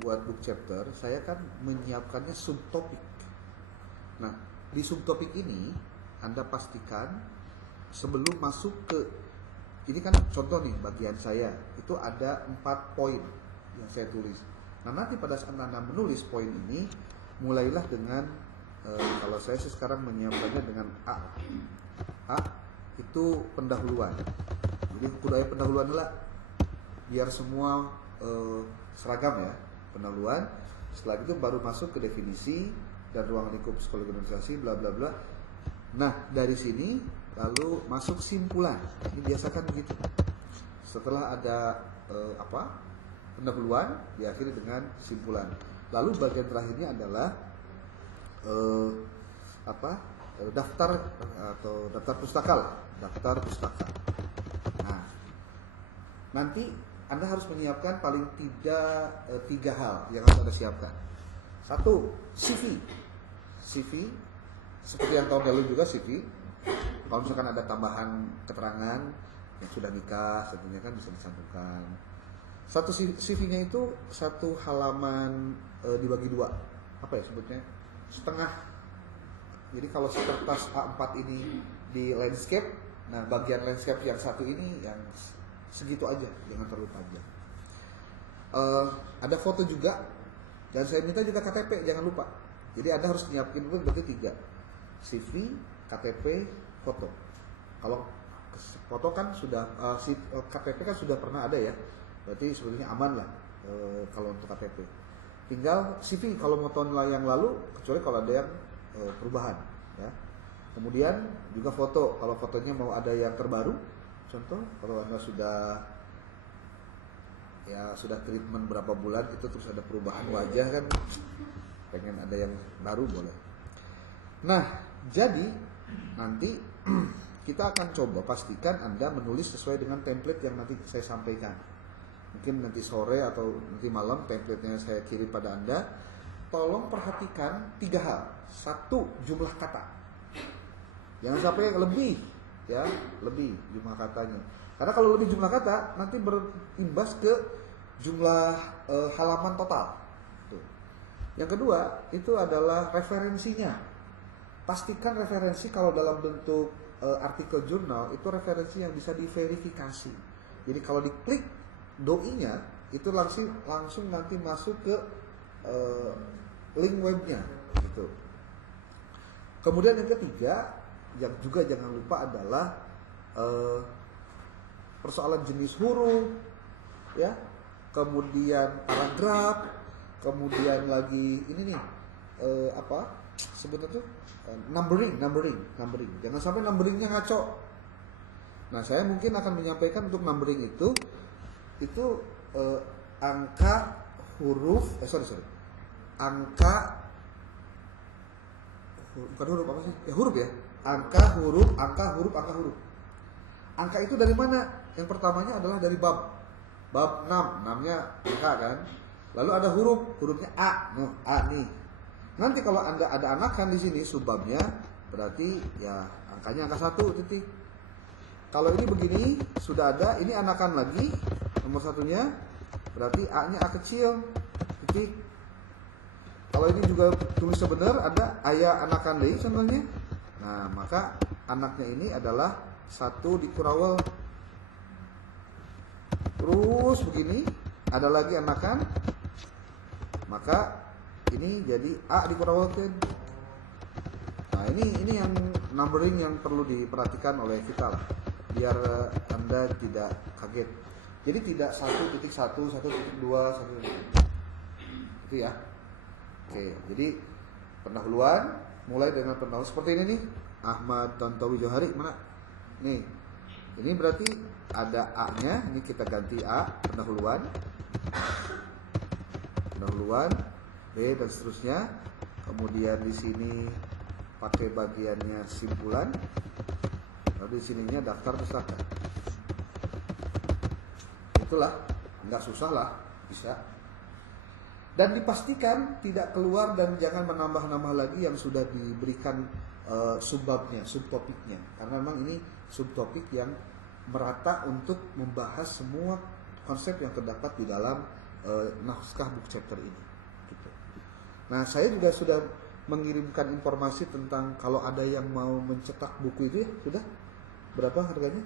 buat book chapter, saya kan menyiapkannya subtopik. Nah, di subtopik ini Anda pastikan sebelum masuk ke, ini kan contoh nih bagian saya, itu ada 4 poin yang saya tulis. Nah, nanti pada saat Anda menulis poin ini, mulailah dengan, kalau saya sih sekarang menyiapkannya dengan A. A itu pendahuluan. Jadi kudu pendahuluan lah, biar semua seragam ya. Pendahuluan, setelah itu baru masuk ke definisi dan ruang lingkup psikologi organisasi bla bla bla. Nah, dari sini lalu masuk simpulan. Ini biasakan begitu. Setelah ada pendahuluan, diakhiri dengan simpulan. Lalu bagian terakhirnya adalah daftar atau daftar pustaka lah, daftar pustaka. Nah, nanti Anda harus menyiapkan paling tidak 3 hal yang harus Anda siapkan. 1, CV. CV seperti yang tahun lalu juga CV. Kalau misalkan ada tambahan keterangan yang sudah nikah, tentunya kan bisa dicantumkan. Satu CV-nya itu 1 halaman dibagi 2. Apa ya sebutnya? Setengah. Jadi kalau kertas A4 ini di landscape, nah bagian landscape yang satu ini yang segitu aja, jangan terlalu panjang. Ada foto juga, dan saya minta juga KTP, jangan lupa. Jadi Anda harus nyiapin dulu berarti 3, CV, KTP, foto. Kalau foto kan sudah, KTP kan sudah pernah ada ya, berarti sebetulnya aman lah kalau untuk KTP. Tinggal CV kalau mau tahun yang lalu, kecuali kalau ada yang perubahan ya. Kemudian juga foto, kalau fotonya mau ada yang terbaru. Contoh, kalau Anda sudah treatment berapa bulan itu terus ada perubahan wajah kan, pengen ada yang baru boleh. Nah, jadi nanti kita akan coba pastikan Anda menulis sesuai dengan template yang nanti saya sampaikan. Mungkin nanti sore atau nanti malam template-nya saya kirim pada Anda. Tolong perhatikan 3 hal. 1, jumlah kata. Jangan sampai lebih ya, lebih jumlah katanya. Karena kalau lebih jumlah kata nanti berimbas ke jumlah halaman total. Tuh. Yang kedua itu adalah referensinya. Pastikan referensi kalau dalam bentuk artikel jurnal itu referensi yang bisa diverifikasi. Jadi kalau diklik doi-nya itu langsung nanti masuk ke link webnya gitu. Kemudian yang ketiga yang juga jangan lupa adalah persoalan jenis huruf ya, kemudian paragraf, kemudian lagi ini nih sebetulnya tuh numbering. Jangan sampai numberingnya ngaco. Nah, saya mungkin akan menyampaikan untuk numbering itu angka huruf angka bukan huruf apa sih? Ya huruf ya. Angka huruf. Angka itu dari mana? Yang pertamanya adalah dari bab 6, 6-nya angka kan. Lalu ada hurufnya A. Nah, A nih. Nanti kalau Anda ada anakan di sini subbabnya, berarti ya angkanya angka 1 titik. Kalau ini begini sudah ada, ini anakan lagi nomor 1-nya, berarti A-nya A kecil titik. Kalau ini juga tulisnya benar, ada ayah anakan deui contohnya. Nah, maka anaknya ini adalah 1 di kurawal. Terus begini, ada lagi anakan. Maka ini jadi A di kurawalkeun. Nah, ini yang numbering yang perlu diperhatikan oleh kita lah, biar Anda tidak kaget. Jadi tidak 1.1, 1.2, 1. Itu ya. Oke, jadi pendahuluan mulai dengan pendahuluan seperti ini nih. Ahmad Tantowi Johari mana? Nih. Ini berarti ada A-nya, ini kita ganti A, pendahuluan. B dan seterusnya. Kemudian di sini pakai bagiannya simpulan. Lalu di sininya daftar pustaka. Itulah, nggak susah lah, bisa. Dan dipastikan tidak keluar dan jangan menambah-nambah lagi yang sudah diberikan subbabnya, subtopiknya. Karena memang ini subtopik yang merata untuk membahas semua konsep yang terdapat di dalam naskah buku chapter ini. Gitu. Nah, saya juga sudah mengirimkan informasi tentang kalau ada yang mau mencetak buku itu ya, sudah berapa harganya?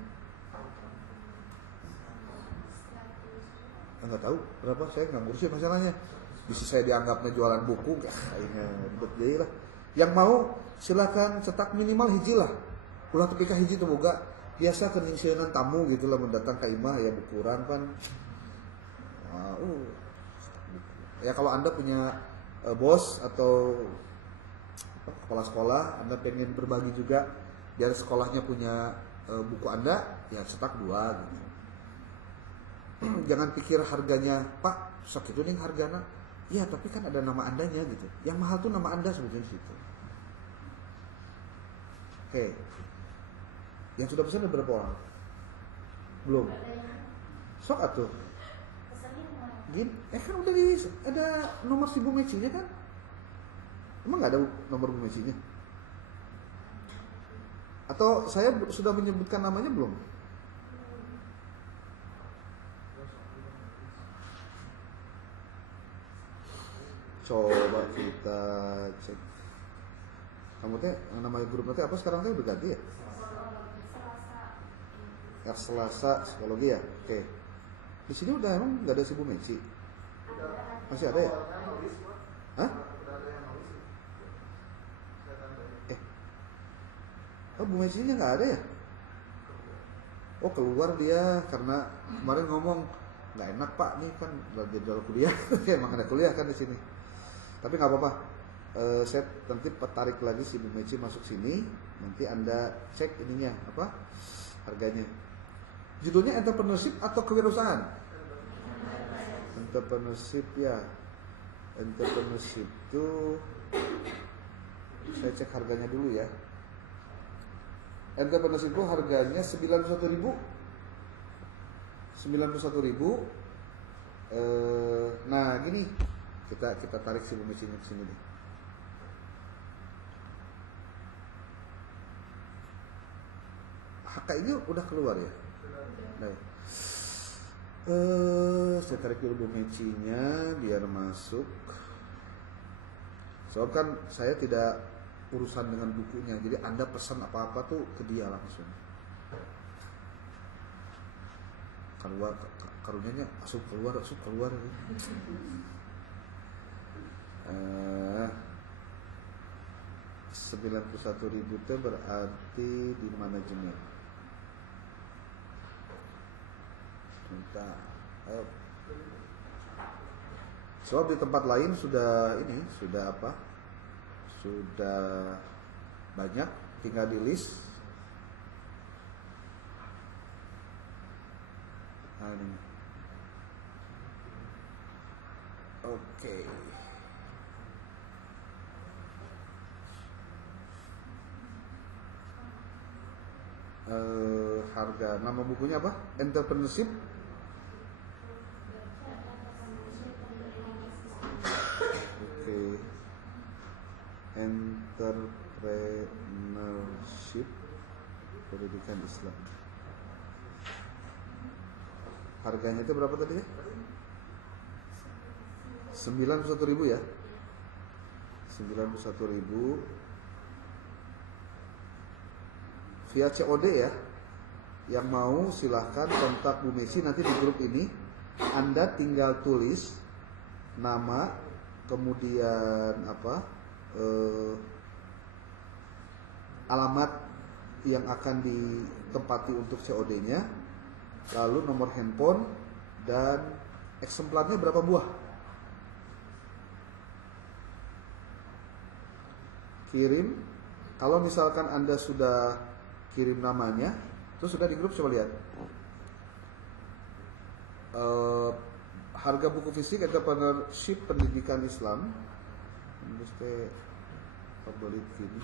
Nggak tahu berapa, saya nggak ngurusin masalahnya. Bisa saya dianggapnya jualan buku, kayaknya ribet jadi lah. Yang mau silakan cetak minimal hiji lah. Ulah ketika hiji tuh boga biasa keningsieun tamu gitulah mendatang ke imah ya bukuran kan. Ya kalau Anda punya bos atau kepala sekolah, Anda pengen berbagi juga biar sekolahnya punya buku Anda, ya cetak 2 gitu. Jangan pikir harganya, Pak, segitu nih harganya. Ya, tapi kan ada nama Andanya gitu. Yang mahal tuh nama Anda sebetulnya di situ. Oke. Yang sudah pesan ada berapa orang? Belum. Sok atuh. Gini, kan udah ada nomor si Bu Mecinya kan? Emang nggak ada nomor Bu Mecinya? Atau saya sudah menyebutkan namanya belum? Coba kita cek. Kamu teh nama grup nanti apa sekarang teh udah ganti ya? Selasa psikologi ya. Oke. Di sini udah emang nggak ada si Bu Meci? Masih ada ya? Hah? Oh, Bu Mecinya nggak ada ya? Oh, keluar dia karena kemarin ngomong nggak enak Pak nih kan jadwal kuliah. Emang ada kuliah kan di sini. Tapi nggak apa-apa. Saya nanti tarik lagi si Bu Meci masuk sini. Nanti Anda cek ininya apa harganya. Judulnya entrepreneurship atau kewirausahaan? Entrepreneurship ya. Entrepreneurship itu saya cek harganya dulu ya. Entrepreneurship itu harganya 91.000. 91.000. Nah, gini. Kita tarik si Bu Mecinya ke sini deh. HK-nya udah keluar ya? Nah, saya tarik dulu Bu Mecinya biar masuk. Soalnya kan saya tidak urusan dengan bukunya, jadi Anda pesan apa-apa tuh ke dia langsung. Karunyanya asup keluar. 91.000 itu berarti di manajemen. Bentar, ayo. Sebab di tempat lain sudah sudah banyak, tinggal di list. Oke. Harga, nama bukunya apa? Entrepreneurship. Oke. Entrepreneurship pendidikan Islam. Harganya itu berapa tadi ya? 91.000 ya. 91.000 via COD ya. Yang mau silahkan kontak Bu Meci nanti di grup ini. Anda tinggal tulis nama, kemudian alamat yang akan ditempati untuk COD-nya, lalu nomor handphone dan eksemplarnya berapa buah. Kirim. Kalau misalkan Anda sudah kirim namanya, terus sudah di grup, coba lihat. Harga buku fisik entrepreneurship pendidikan Islam. Mesti favorit gini.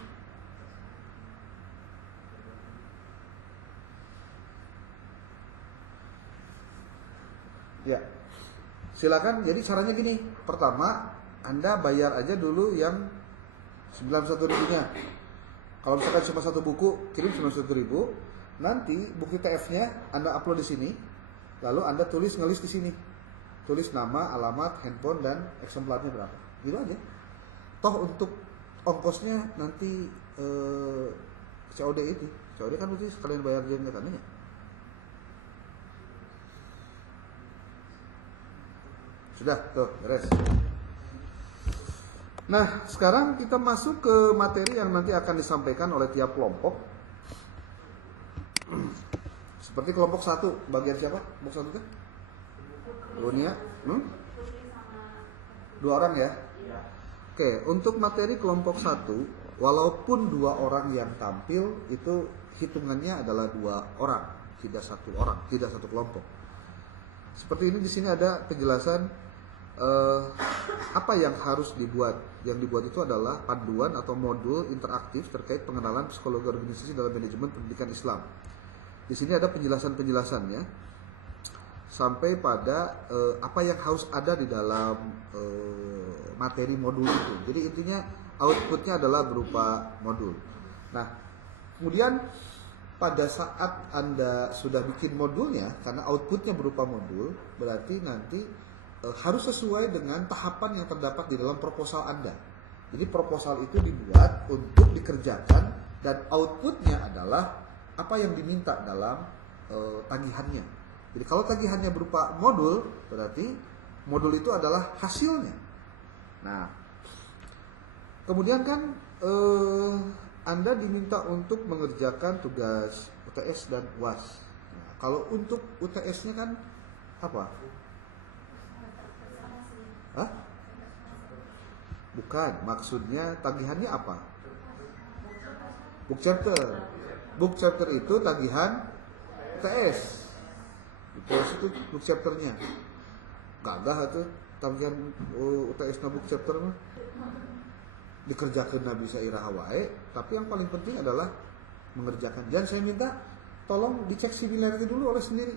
Ya. Silakan. Jadi caranya gini. Pertama, Anda bayar aja dulu yang 91.000-nya. Kalau misalkan cuma satu buku, kirim 91.000. Nanti buku PDF-nya Anda upload di sini. Lalu Anda ngelis di sini. tulis nama, alamat, handphone, dan eksemplarnya berapa. Gitu aja. Toh untuk ongkosnya nanti COD itu. COD kan berarti sekalian bayar dia ke tanahnya. Sudah, tuh, beres. Nah, sekarang kita masuk ke materi yang nanti akan disampaikan oleh tiap kelompok. Seperti kelompok 1, bagian siapa? Kelompok 1 kan? Dunia? 2 orang ya? Oke, untuk materi kelompok 1, walaupun 2 orang yang tampil, itu hitungannya adalah 2 orang, tidak 1 orang, tidak 1 kelompok. Seperti ini di sini ada penjelasan apa yang harus dibuat. Yang dibuat itu adalah panduan atau modul interaktif terkait pengenalan psikologi organisasi dalam manajemen pendidikan Islam. Di sini ada penjelasan-penjelasannya sampai pada apa yang harus ada di dalam materi modul itu. Jadi intinya outputnya adalah berupa modul. Nah, kemudian pada saat Anda sudah bikin modulnya, karena outputnya berupa modul, berarti nanti harus sesuai dengan tahapan yang terdapat di dalam proposal Anda. Jadi proposal itu dibuat untuk dikerjakan dan outputnya adalah apa yang diminta dalam tagihannya. Jadi kalau tagihannya berupa modul, berarti modul itu adalah hasilnya. Nah, kemudian kan Anda diminta untuk mengerjakan tugas UTS dan UAS. Nah, kalau untuk UTS-nya kan apa? Hah? Bukan, maksudnya tagihannya apa? Book chapter. Book chapter itu tagihan UTS. UTS itu book chapternya. Gagah itu tagihan UTS na book chapter mah. Dikerjakan nabi sairah wae, tapi yang paling penting adalah mengerjakan. Dan saya minta tolong dicek similarity dulu oleh sendiri.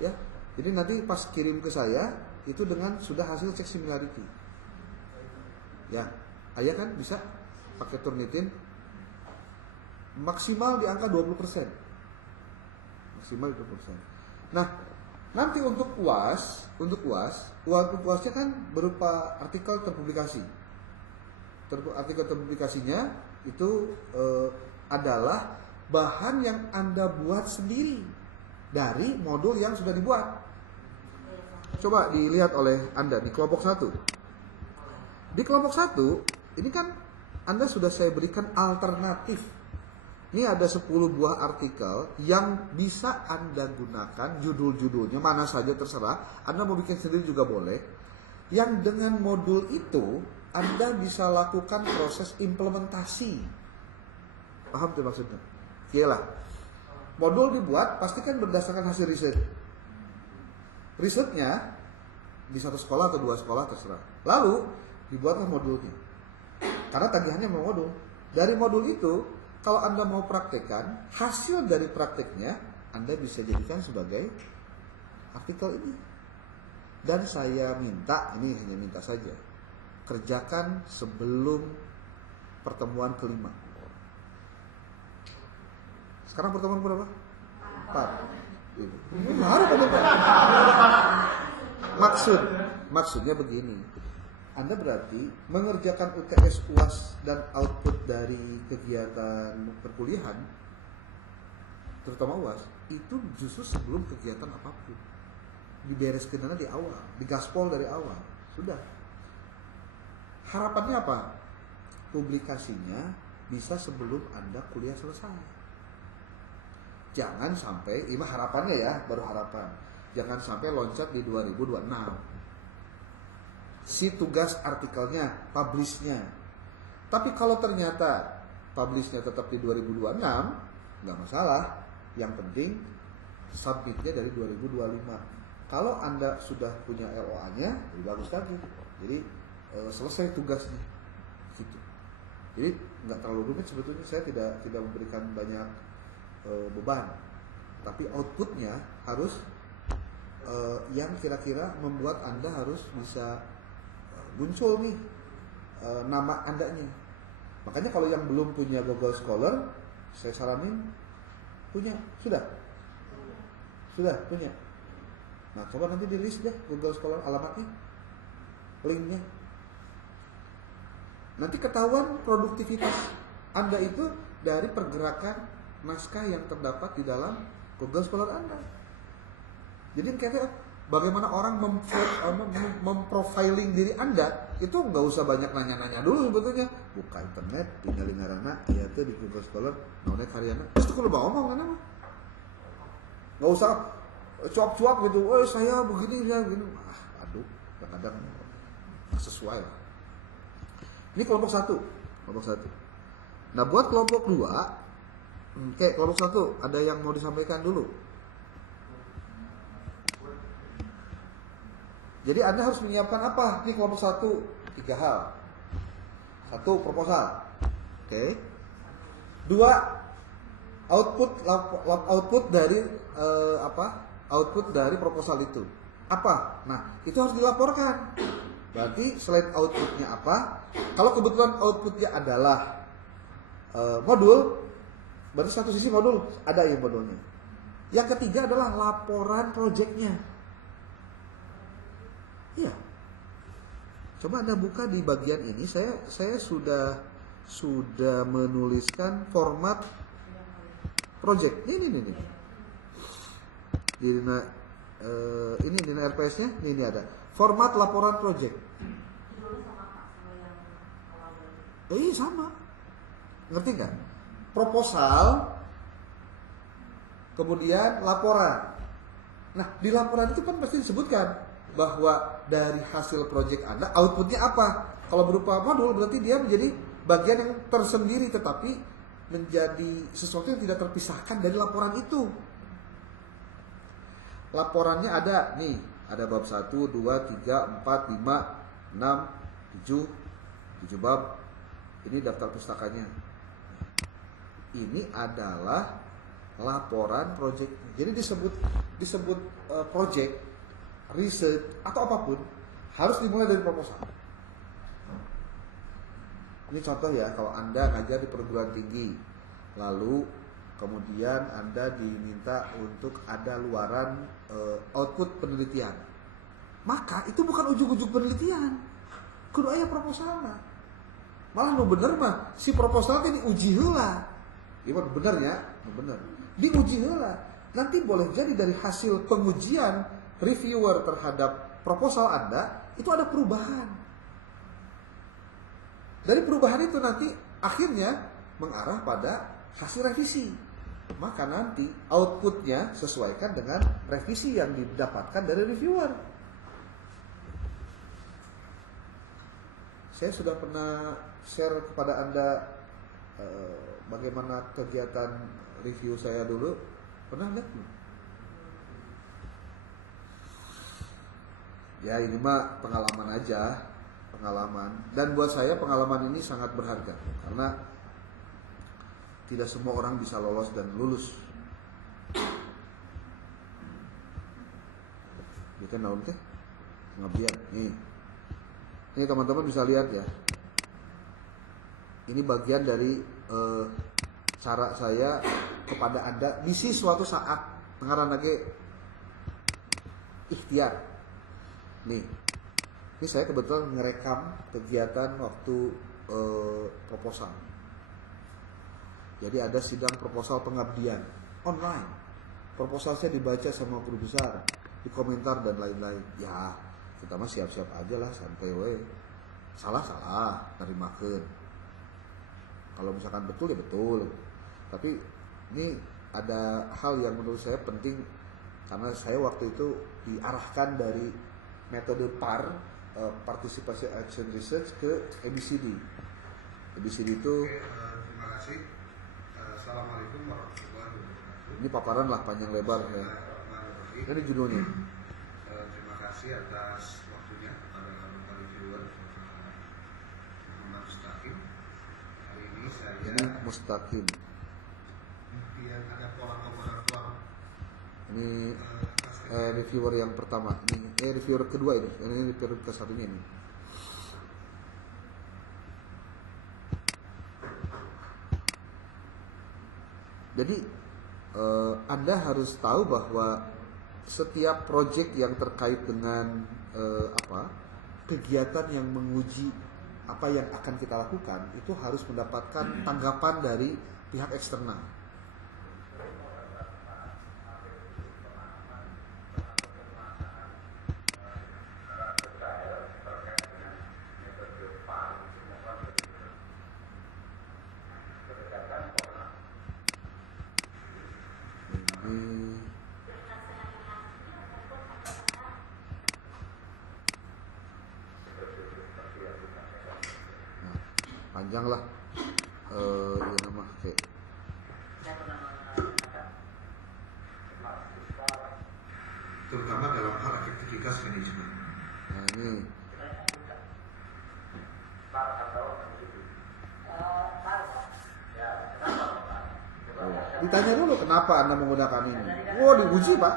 Ya. Jadi nanti pas kirim ke saya itu dengan sudah hasil cek similarity. Ya, ayah kan bisa pakai Turnitin maksimal di angka 20%. Maksimal 20%. Nah, nanti untuk UASnya kan berupa artikel terpublikasi. Artikel terpublikasinya itu adalah bahan yang Anda buat sendiri dari modul yang sudah dibuat. Coba dilihat oleh Anda di kelompok 1. Di kelompok 1, ini kan Anda sudah saya berikan alternatif. Ini ada 10 buah artikel yang bisa Anda gunakan, judul-judulnya mana saja terserah. Anda mau bikin sendiri juga boleh. Yang dengan modul itu Anda bisa lakukan proses implementasi. Paham tuh maksudnya? Iyalah. Modul dibuat pasti kan berdasarkan hasil riset. Risetnya di 1 sekolah atau 2 sekolah terserah. Lalu dibuatlah modulnya. Karena tagihannya mau modul. Dari modul itu, kalau Anda mau praktekkan, hasil dari prakteknya Anda bisa jadikan sebagai artikel ini. Dan saya minta, ini hanya minta saja, kerjakan sebelum pertemuan kelima. Sekarang pertemuan berapa? 4. Baru maksudnya begini. Anda berarti mengerjakan UTS UAS dan output dari kegiatan perkuliahan, terutama UAS, itu justru sebelum kegiatan apapun. Dibereskan di awal, digaspol dari awal. Sudah. Harapannya apa? Publikasinya bisa sebelum Anda kuliah selesai. Jangan sampai, ini harapannya ya, baru harapan. Jangan sampai loncat di 2026. Si tugas artikelnya, publishnya. Tapi kalau ternyata publishnya tetap di 2026, nggak masalah. Yang penting submitnya dari 2025. Kalau Anda sudah punya LOA-nya, lebih bagus lagi. Jadi selesai tugasnya. Gitu. Jadi nggak terlalu rumit sebetulnya. Saya tidak memberikan banyak beban, tapi outputnya harus yang kira-kira membuat Anda harus bisa muncul nih nama Andanya. Makanya kalau yang belum punya Google Scholar, saya saranin punya. Sudah punya. Nah, coba nanti di list deh Google Scholar alamatnya, linknya. Nanti ketahuan produktivitas Anda itu dari pergerakan naskah yang terdapat di dalam Google Scholar Anda. Jadi kayaknya bagaimana orang memprofiling diri Anda itu nggak usah banyak nanya-nanya dulu sebetulnya. Buka internet, tinggal ngarana, iya tuh di Google Scholar, nonet hariana. Terus tuh kalau ngomong kan apa? Nggak usah cuap-cuap gitu. Oh saya begini ya begini. Aduh, kadang-kadang nggak sesuai lah. Ini kelompok satu. Nah buat kelompok 2, kelompok 1 ada yang mau disampaikan dulu. Jadi Anda harus menyiapkan apa? Ini kelompok 1, 3 hal. 1, proposal. Oke. 2, output dari output dari proposal itu. Apa? Nah, itu harus dilaporkan. Berarti selain outputnya apa? Kalau kebetulan outputnya adalah modul, berarti satu sisi modul, ada ya modulnya. Yang ketiga adalah laporan proyeknya. Iya. Coba Anda buka di bagian ini, saya sudah menuliskan format project. Ini. Ini di RPS-nya, ini ada. Format laporan project. Sama. Ngerti nggak? Proposal, kemudian laporan. Nah, di laporan itu kan pasti disebutkan bahwa dari hasil project Anda, outputnya apa. Kalau berupa modul, berarti dia menjadi bagian yang tersendiri, tetapi menjadi sesuatu yang tidak terpisahkan dari laporan itu. Laporannya ada, nih, ada bab 1, 2, 3, 4, 5, 6, 7 bab. Ini daftar pustakanya. Ini adalah laporan project. Jadi disebut project, research atau apapun harus dimulai dari proposal. Ini contoh ya, kalau Anda ngajar di perguruan tinggi, lalu kemudian Anda diminta untuk ada luaran output penelitian, maka itu bukan ujung-ujung penelitian, kudu aya proposalna. Malah nu bener mah si proposal teh diuji heula. Gimana benernya? Bener. Diuji heula. Nanti boleh jadi dari hasil pengujian reviewer terhadap proposal Anda itu ada perubahan. Dari perubahan itu nanti akhirnya mengarah pada hasil revisi. Maka nanti outputnya sesuaikan dengan revisi yang didapatkan dari reviewer. Saya sudah pernah share kepada Anda bagaimana kegiatan review saya dulu. Pernah lihat belum? Ya ini mah pengalaman aja, pengalaman. Dan buat saya pengalaman ini sangat berharga karena tidak semua orang bisa lolos dan lulus. Ini kan naon teh? Ngabian. Ini teman-teman bisa lihat ya. Ini bagian dari cara saya kepada Anda misi suatu saat ngaran lagi ikhtiar. Nih. Ini saya kebetulan ngerekam kegiatan waktu proposal. Jadi ada sidang proposal pengabdian online. Proposal saya dibaca sama guru besar, dikomentar dan lain-lain. Ya, kita mah siap-siap aja lah, santai we. Salah, narimakeun. Kalau misalkan betul ya betul. Tapi ini ada hal yang menurut saya penting karena saya waktu itu diarahkan dari metode PAR, Participation Action Research, ke ABCD. ABCD itu terima kasih. Assalamualaikum warahmatullahi wabarakatuh. Ini paparan lah panjang lebar ya. Ini judulnya. Terima kasih atas waktunya kepada para reviewer Muhammad Mustaqim. Hari ini saya Ini Mustaqim. yang ada pola. Ini reviewer yang pertama. Ini reviewer kedua ini. Ini reviewer ke satunya ini. Jadi Anda harus tahu bahwa setiap proyek yang terkait dengan kegiatan yang menguji apa yang akan kita lakukan itu harus mendapatkan tanggapan dari pihak eksternal. Panjang lah ini nama kayak terutama dalam hal efektivitas manajemen. nah ini ditanya dulu kenapa Anda menggunakan ini. Oh, diuji Pak.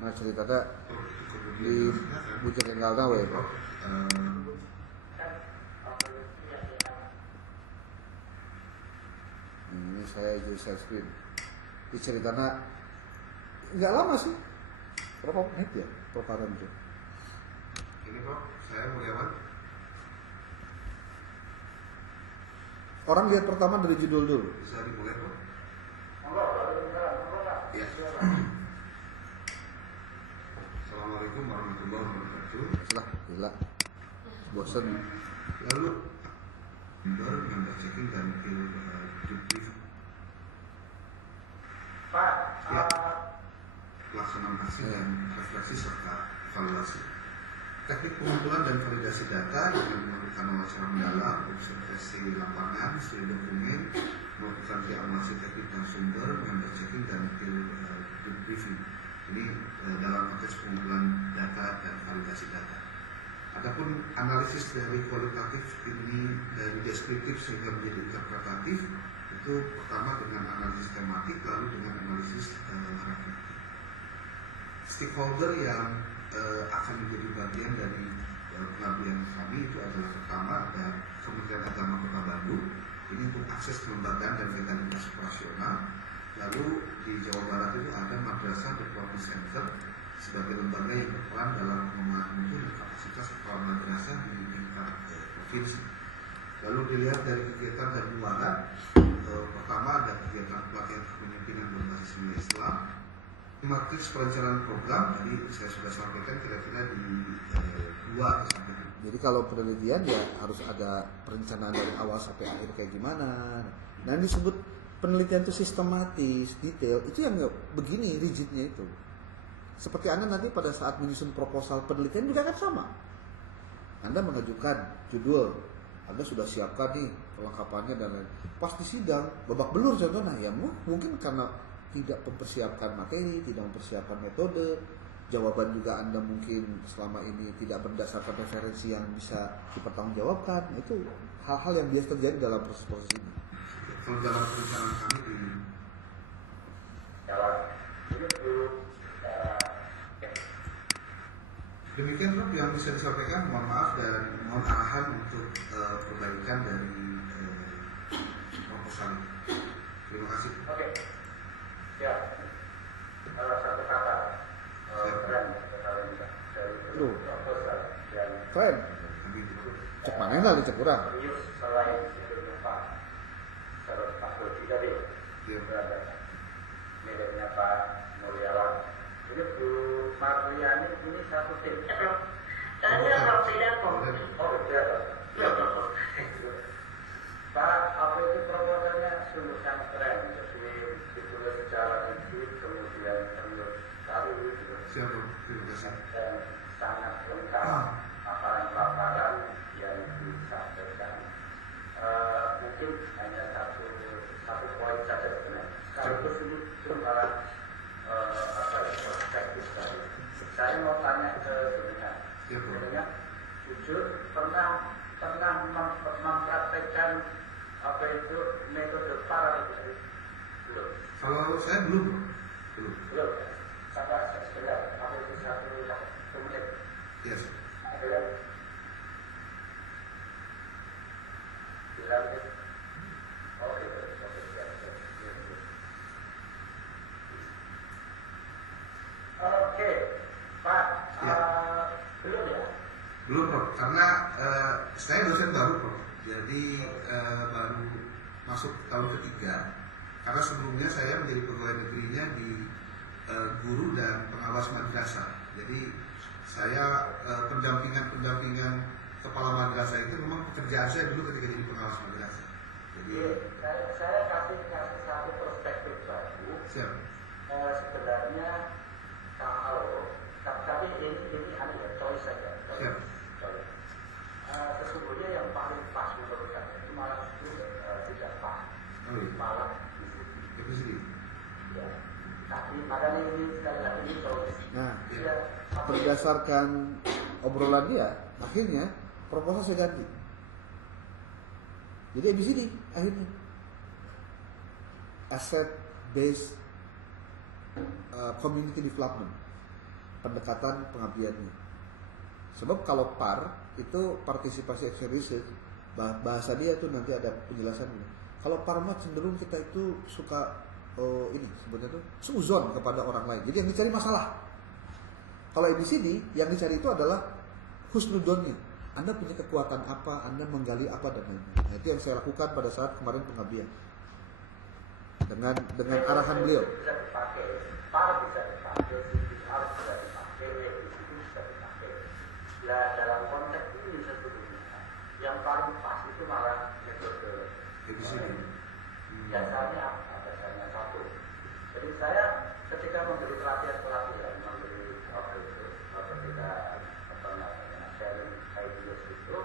Nah ceritanya di Bujang Enggalna we Pak. Ini saya jadi share screen. Di ceritanya nggak lama sih, berapa menit ya perkaran itu? Ini Pak, saya Mulyawan. Orang lihat pertama dari judul dulu. Bisa dimulai Pak. Ya. Assalamualaikum warahmatullahi wabarakatuh. Setelah gila, bosan. Lalu member checking dan debrief. Ya. Pelaksanaan aksi dan refleksi serta evaluasi. Teknik pengumpulan dan validasi data yang dilakukan wawancara mendalam, observasi lapangan, studi dokumen, melakukan triangulasi teknik dan sumber, member checking dan debriefing. Ini dalam konteks pengumpulan data dan validasi data. Adapun analisis dari kualitatif ini dari deskriptif sehingga menjadi interpretatif itu pertama dengan analisis tematik lalu dengan analisis reflektif. Stakeholder yang akan menjadi bagian dari pengabdian kami itu adalah pertama ada Kementerian Agama Kota Bandung ini untuk akses kelembagaan dan legalitas operasional. Lalu di Jawa Barat itu ada Madrasah Development Center sebagai lembaga yang berperan dalam pengembangan mutu dan kapasitas kepala madrasah di tingkat provinsi. Lalu dilihat dari kegiatan dan muara, pertama ada kegiatan pelatihan kepemimpinan berbasis nilai Islam, matriks perencanaan program, tadi saya sudah sampaikan kira-kira di 2 sampai 3. Jadi kalau penelitian ya harus ada perencanaan dari awal sampai akhir kayak gimana. Nah ini disebut penelitian itu sistematis, detail, itu yang nggak begini rigidnya itu. Seperti Anda nanti pada saat menyusun proposal penelitian juga kan sama. Anda mengajukan judul, Anda sudah siapkan nih perlengkapannya dan lain. Pas di sidang, babak belur contohnya, ya mungkin karena tidak mempersiapkan materi, tidak mempersiapkan metode, jawaban juga Anda mungkin selama ini tidak berdasarkan referensi yang bisa dipertanggungjawabkan. Itu hal-hal yang biasa terjadi dalam proses-proses ini. Kalau dalam perencanaan kami di demikian Rob yang bisa disampaikan, mohon maaf dan mohon arahan untuk perbaikan dari proposal ini. Terima kasih. Oke. Ya. Satu kata. Keren dari proposal dan Keren. Cek mana lah cek kurang. serius selain itu Pak. Terus Pak Dodi tadi berada miliknya Pak Mulyawan. Ini Bu Mariani ini satu tim. Saya kalau tidak kok. Oh tidak. Ya. Pak, apa itu proposalnya sungguh sangat keren. Jadi ditulis secara rigid, kemudian perlu tahu gitu. Siapa? Terima kasih. Dan sangat lengkap paparan-paparan yang disampaikan. Mungkin hanya satu poin saja sebenarnya. Sekaligus ini sementara perspektif tadi. Saya mau tanya ke sebenarnya jujur pernah mempraktekkan apa itu metode PAR belum? Kalau saya belum. Sabar sebentar. Apa itu satu menit? Yes. dilanjut. Oke, siap. Oke, Pak. Ya. Belum ya? Belum, Prof. Karena saya dosen baru, Prof. Jadi baru masuk tahun ketiga. Karena sebelumnya saya menjadi pegawai negerinya di guru dan pengawas madrasah. Jadi saya pendampingan kepala madrasah itu memang pekerjaan saya dulu ketika jadi pengawas madrasah. Jadi saya kasih satu perspektif baru. siap. Sebenarnya kalau tapi ini ya choice saja. Siap. Sesungguhnya yang paling pas menurut saya itu malah tidak pas. Oh, iya. Malah Itu sih. ya. Tapi makanya ini sekali lagi ini choice. Nah, Ya, berdasarkan obrolan dia, akhirnya proposal saya ganti. Jadi ABCD akhirnya asset based community development, pendekatan pengabdiannya. Sebab kalau PAR itu partisipasi action research, bahasa dia tuh nanti ada penjelasannya. Kalau PAR mah cenderung kita itu suka ini sebenarnya tuh seuzon kepada orang lain. Jadi yang dicari masalah. Kalau ABCD yang dicari itu adalah husnudonnya. Anda punya kekuatan apa, Anda menggali apa dan lain-lain. Nah, itu yang saya lakukan pada saat kemarin pengabdian. Dengan arahan beliau. Bisa dipakai, PAR bisa dipakai, CPR bisa dipakai, itu bisa dipakai. Nah, dalam konteks ini sebetulnya yang paling pas itu malah metode ABCD. Dasarnya satu. Jadi saya ketika memberi pelatihan, memberi ketika sharing ideas itu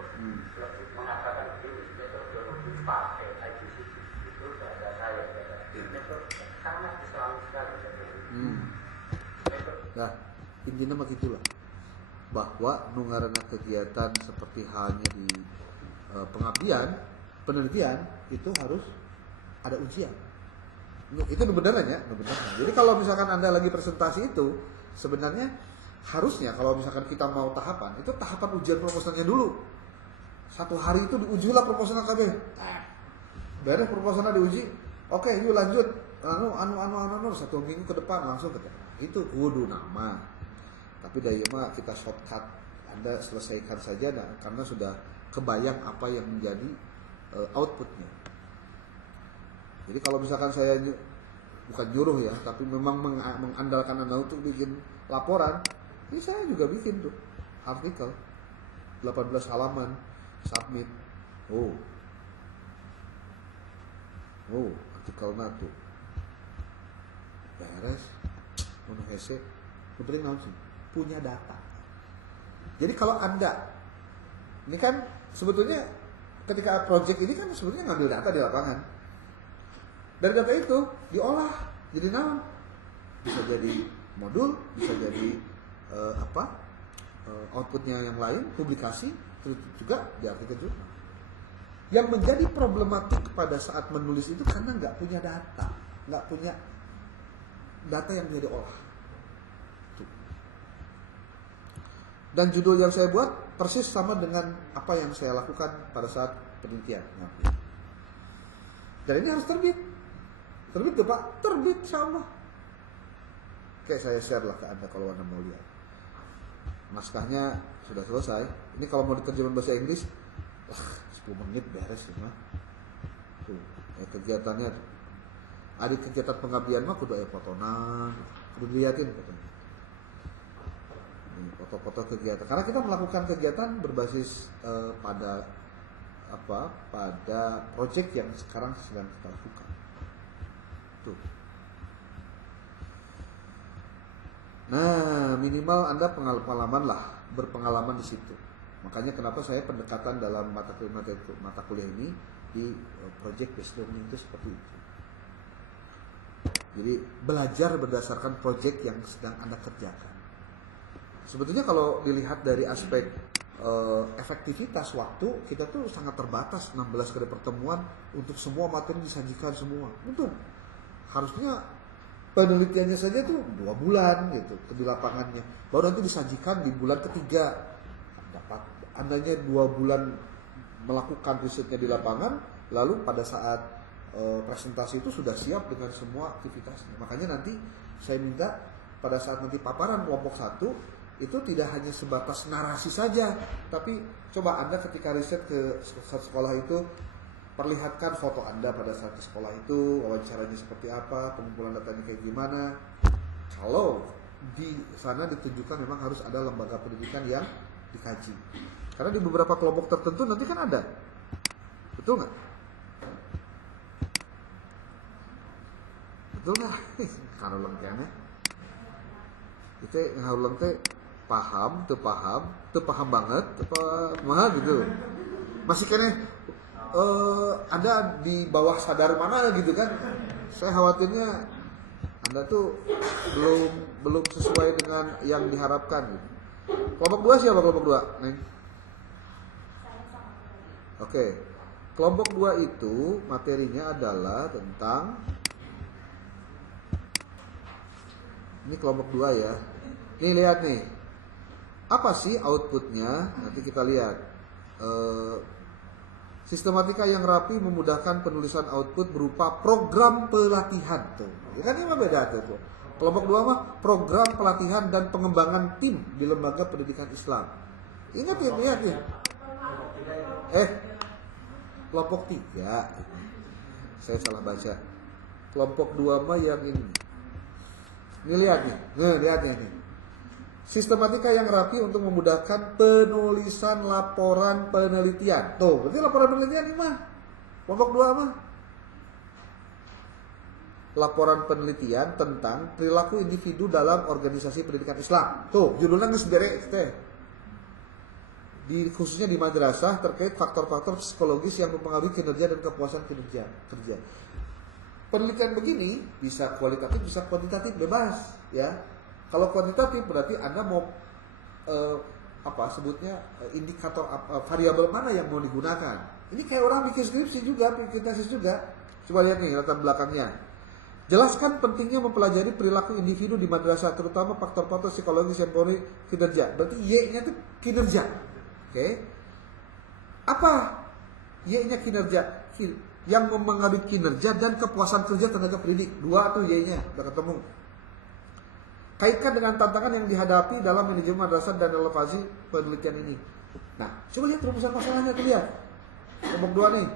lebih mengatakan begini, metodologi pakai IBCD itu bahasa saya. Metode sangat Islami sekali. Nah, intinya begitulah. Bahwa nungarana kegiatan seperti halnya di pengabdian, penelitian itu harus ada ujian. Itu beneran ya, beneran. Jadi kalau misalkan Anda lagi presentasi itu, sebenarnya harusnya kalau misalkan kita mau tahapan, itu tahapan ujian proposalnya dulu. 1 hari itu diujilah proposal KB. Beres proposalnya diuji, oke, yuk lanjut. Anu 1 minggu ke depan langsung ke depan. Itu kudu nama. Tapi daya mah kita shortcut. Anda selesaikan saja karena sudah kebayang apa yang menjadi outputnya. Jadi kalau misalkan saya bukan nyuruh ya, tapi memang mengandalkan Anda untuk bikin laporan, ini saya juga bikin tuh artikel 18 halaman, submit. Oh, artikel tuh beres, mau hese, penting langsung punya data. Jadi kalau Anda, ini kan sebetulnya ketika project ini kan sebetulnya ngambil data di lapangan. Dari data itu diolah jadi naon? Bisa jadi modul, bisa jadi outputnya yang lain, publikasi, terus juga di artikel jurnal. Yang menjadi problematik pada saat menulis itu karena nggak punya data, nggak punya data yang bisa diolah. Dan judul yang saya buat persis sama dengan apa yang saya lakukan pada saat penelitian. Dan ini harus terbit. Terbit tuh Pak, terbit insyaallah. Oke, saya share lah ke Anda kalau Anda mau lihat. Naskahnya sudah selesai. Ini kalau mau diterjemahkan bahasa Inggris, 10 menit beres semua. Tuh, kegiatannya tuh. Ada kegiatan pengabdian mah kudu aya fotonan, kudu dilihatin fotonya. Ini foto-foto kegiatan. Karena kita melakukan kegiatan berbasis pada project yang sekarang sedang kita lakukan. Tuh. Nah, minimal Anda berpengalaman di situ. Makanya kenapa saya pendekatan dalam mata kuliah ini di project based learning itu seperti itu. Jadi belajar berdasarkan project yang sedang Anda kerjakan. Sebetulnya kalau dilihat dari aspek efektivitas waktu, kita tuh sangat terbatas. 16 kali pertemuan untuk semua materi disajikan semua. Untuk harusnya penelitiannya saja tuh 2 bulan gitu di lapangannya. Baru nanti disajikan di bulan ketiga. Dapat andanya 2 bulan melakukan risetnya di lapangan, lalu pada saat presentasi itu sudah siap dengan semua aktivitasnya. Makanya nanti saya minta pada saat nanti paparan kelompok 1 itu tidak hanya sebatas narasi saja, tapi coba Anda ketika riset ke sekolah itu perlihatkan foto Anda pada saat ke sekolah itu, wawancaranya seperti apa, pengumpulan datanya kayak gimana. Kalau di sana ditunjukkan memang harus ada lembaga pendidikan yang dikaji. Karena di beberapa kelompok tertentu nanti kan ada. Betul nggak? Betul nggak? Kalau lengkapnya itu ngauleng teh paham, teu paham banget, apa mah gitu. Masih kene Anda di bawah sadar mana gitu kan? Saya khawatirnya Anda tuh belum sesuai dengan yang diharapkan gitu. Kelompok 2 siapa kelompok 2, Neng? Oke. Kelompok 2 itu materinya adalah tentang, ini kelompok 2 ya. Nih lihat nih. Apa sih outputnya? Nanti kita lihat. Sistematika yang rapi memudahkan penulisan output berupa program pelatihan tuh. Ya kan ini mah beda tuh. Kelompok 2 mah program pelatihan dan pengembangan tim di lembaga pendidikan Islam. Ingat ya, lihat ya. Kelompok 3. Saya salah baca. Kelompok 2 mah yang ini. Ini lihat nih. Lihat nih. Sistematika yang rapi untuk memudahkan penulisan laporan penelitian. Tuh, berarti laporan penelitian ini mah kelompok 2 mah laporan penelitian tentang perilaku individu dalam organisasi pendidikan Islam. Tuh, judulnya geus beres teh. Khususnya di madrasah terkait faktor-faktor psikologis yang mempengaruhi kinerja dan kepuasan kerja. Penelitian begini bisa kualitatif, bisa kuantitatif, bebas, ya. Kalau kuantitatif berarti Anda mau indikator variabel mana yang mau digunakan. Ini kayak orang bikin skripsi juga, bikin tesis juga. Coba lihat nih latar belakangnya. Jelaskan pentingnya mempelajari perilaku individu di madrasah, terutama faktor-faktor psikologis yang mempengaruhi kinerja. Berarti Y-nya itu kinerja. Oke. Apa Y-nya kinerja? Yang mempengaruhi kinerja dan kepuasan kerja tenaga pendidik. 2 tuh Y-nya, udah ketemu. Kaitkan dengan tantangan yang dihadapi dalam manajemen madrasah dan relevasi penelitian ini. Nah, coba lihat rumusan masalahnya tuh, lihat. Kelompok 2 nih.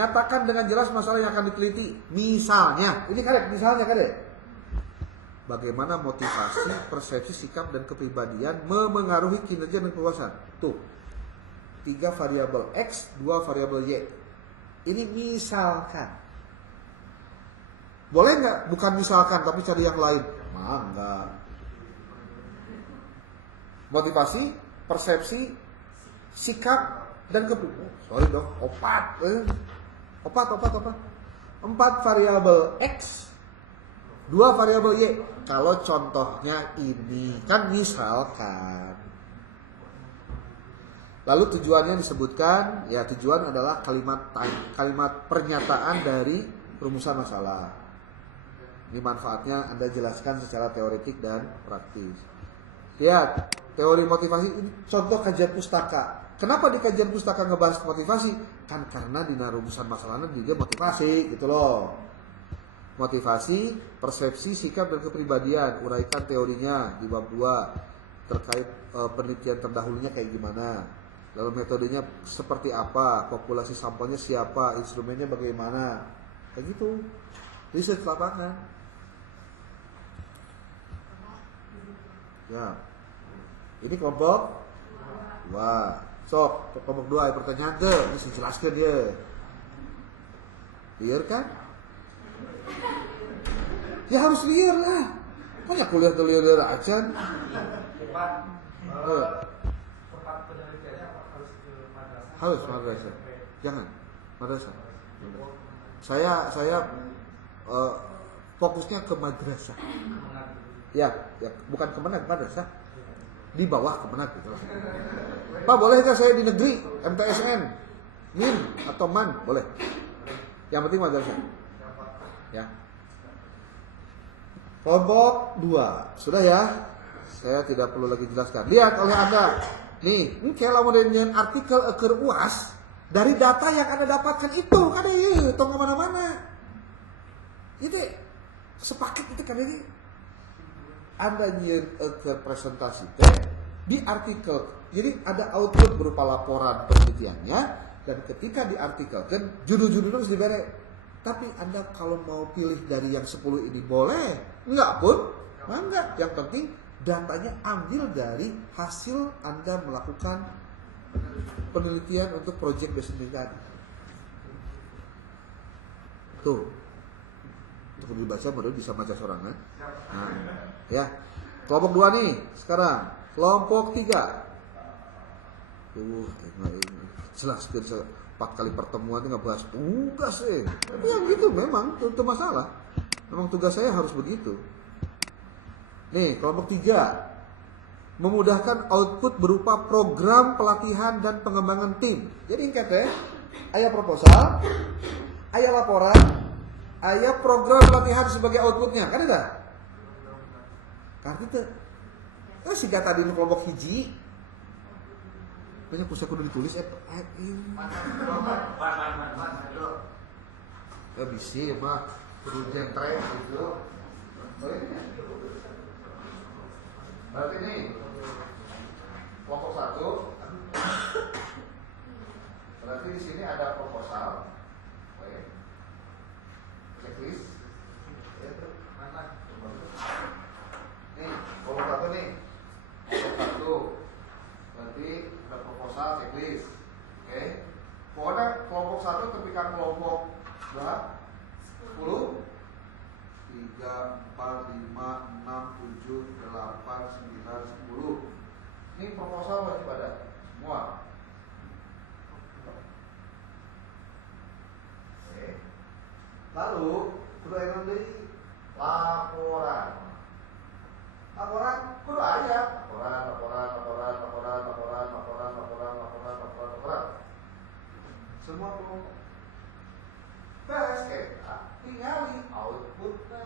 Nyatakan dengan jelas masalah yang akan diteliti. Misalnya, ini kadek, misalnya kadek. Bagaimana motivasi, persepsi, sikap, dan kepribadian memengaruhi kinerja dan kepuasan. Tuh. 3 variabel X, 2 variabel Y. Ini misalkan. Boleh nggak? Bukan misalkan, tapi cari yang lain. Enggak. Motivasi, persepsi, sikap, dan kepribadian. Sorry dong, 4 variabel X, 2 variabel Y. Kalau contohnya ini, kan misalkan. Lalu tujuannya disebutkan, ya tujuan adalah kalimat pernyataan dari rumusan masalah. Ini manfaatnya Anda jelaskan secara teoretik dan praktis. Lihat, teori motivasi ini contoh kajian pustaka. Kenapa di kajian pustaka ngebahas motivasi? Kan karena di rumusan masalahnya juga motivasi gitu loh. Motivasi, persepsi, sikap, dan kepribadian. Uraikan teorinya di bab 2 terkait penelitian terdahulunya kayak gimana. Lalu metodenya seperti apa, populasi sampelnya siapa, instrumennya bagaimana. Kayak gitu. Riset lapangan. Ya. Ini kelompok 2. Sok, kelompok 2 pertanyaan ke, ini saya jelaskan dia. Liar kan? Ya harus liar lah. Banyak kuliah liar aja. Harus madrasah. Jangan madrasah. Saya fokusnya ke madrasah. Ya, bukan kemenang, madrasah. Di bawah kemenang gitu. Pak, bolehkah saya di negeri MTSN, MIN atau MAN? Boleh. Yang penting madrasah. Ya. Kelompok 2. Sudah ya? Saya tidak perlu lagi jelaskan. Lihat oleh Anda. Nih, engke lamun nyen artikel keur UAS dari data yang Anda dapatkan itu kan ieu tong kemana-mana. Itu sepaket itu kan ini. Anda nyen ke presentasi teh di artikel. Jadi ada output berupa laporan penelitiannya dan ketika diartikelkan judul-judulnya harus diberi. Tapi Anda kalau mau pilih dari yang 10 ini boleh, enggak pun, enggak. Yang penting datanya ambil dari hasil Anda melakukan penelitian untuk project based learning tadi. Tuh. Untuk dibaca baru bisa baca sorangan. Nah, ya. Kelompok 2 nih sekarang. Kelompok 3. Jelas 4 kali pertemuan itu nggak bahas tugas tapi yang gitu memang itu masalah. Memang tugas saya harus begitu. Nih kelompok 3 memudahkan output berupa program pelatihan dan pengembangan tim. Jadi ingkatnya aya proposal, aya laporan, aya program pelatihan sebagai outputnya kan ada? Karena itu sehingga tadi di kelompok hiji banyak pusat kudu ditulis ya bisa mah kudu jentre gitu. Berarti ini kelompok 1 berarti di sini ada proposal, checklist. Nih kelompok 1 nih, kelompok 1 berarti ada proposal, checklist. Oke. Pokoknya kelompok 1 ketika kelompok berapa? 10 3, 4, 5, 6, 7, 8, 9, 10. Ini proposal wajib ada semua. Oke. Lalu kudu aya deui laporan. Laporan kudu aya laporan. Semua kelompok. Beres tinggali outputnya.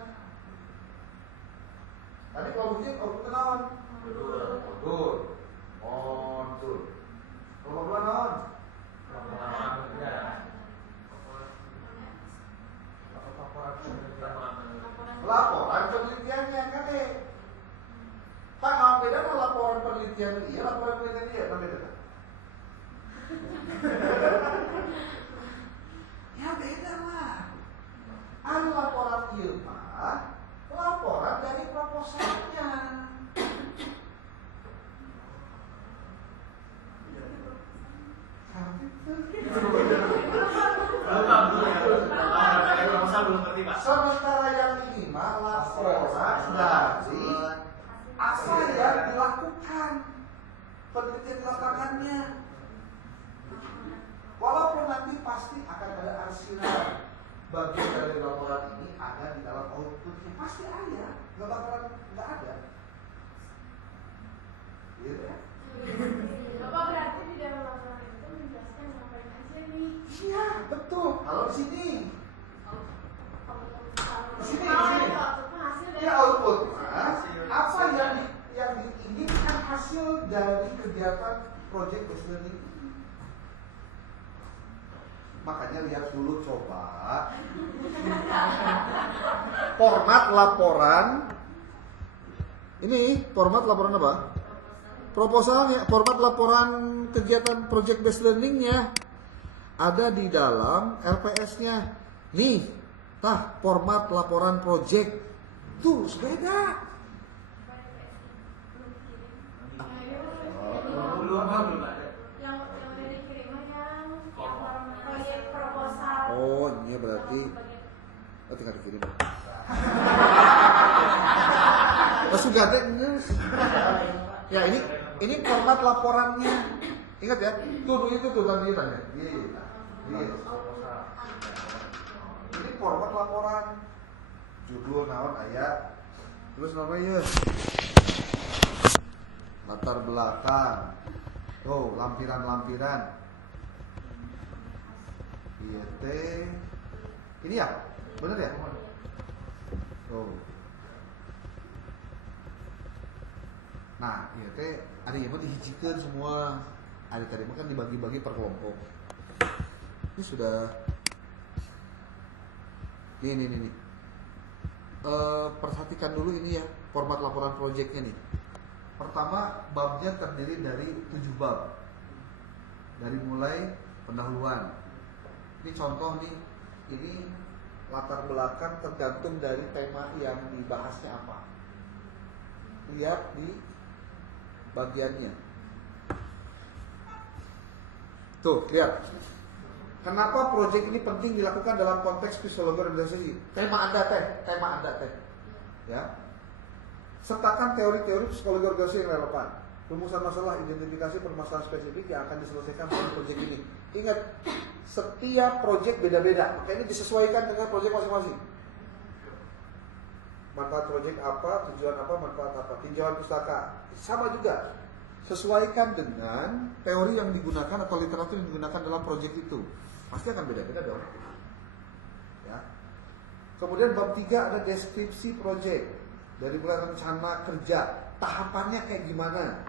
Tadi kalau ujian outputnya naon? Betul. Kelompok 2 naon? Laporan penelitiannya kan Pak, naon beda laporan penelitian iya, laporan penelitian iya, kan beda. Ya beda lah. Anu laporan ilmah, laporan dari proposalnya. Sementara yang ini mah laporan dari apa yang dilakukan penelitian lapangannya. Walaupun nanti pasti akan ada arsiran bagian dari laporan ini ada di dalam outputnya, pasti ada, nggak bakalan nggak ada. Gitu ya? Bapak berarti di dalam laporan itu menjelaskan ngapain aja nih? Iya, betul. Kalau di sini, ya output. Apa yang diinginkan hasil dari kegiatan project based learning? Makanya lihat dulu coba format laporan. Ini format laporan apa? Proposalnya, format laporan kegiatan project based learningnya ada di dalam LPS-nya. Nih, format laporan project tuh beda. Oh, ini berarti tinggal dikirim. Sudah ada ya ini format laporannya. Ingat ya, tuh itu tuh tadi tanya. Ini format laporan. Judul naon aya. Terus namanya latar belakang. Oh, lampiran-lampiran. Iya teh. Ini ya? Bener ya? Oh. Nah, iya teh ada yang mah dihijikeun semua. Ada tadi mah kan dibagi-bagi per kelompok. Ini sudah nih. Perhatikan dulu ini ya format laporan proyeknya nih. Pertama, babnya terdiri dari 7 bab. Dari mulai pendahuluan. Ini contoh nih, ini latar belakang tergantung dari tema yang dibahasnya apa. Lihat di bagiannya. Tuh, lihat. Kenapa proyek ini penting dilakukan dalam konteks psikologi organisasi? Tema Anda teh. Ya. Sertakan teori-teori psikologi organisasi yang relevan. Rumusan masalah, identifikasi permasalahan spesifik yang akan diselesaikan dalam proyek ini. Ingat, setiap proyek beda-beda, maka ini disesuaikan dengan proyek masing-masing. Manfaat proyek apa, tujuan apa, manfaat apa, tinjauan pustaka. Sama juga. Sesuaikan dengan teori yang digunakan atau literatur yang digunakan dalam proyek itu. Pasti akan beda-beda dong. Ya. Kemudian bab 3 ada deskripsi proyek. Dari mulai rencana kerja, tahapannya kayak gimana.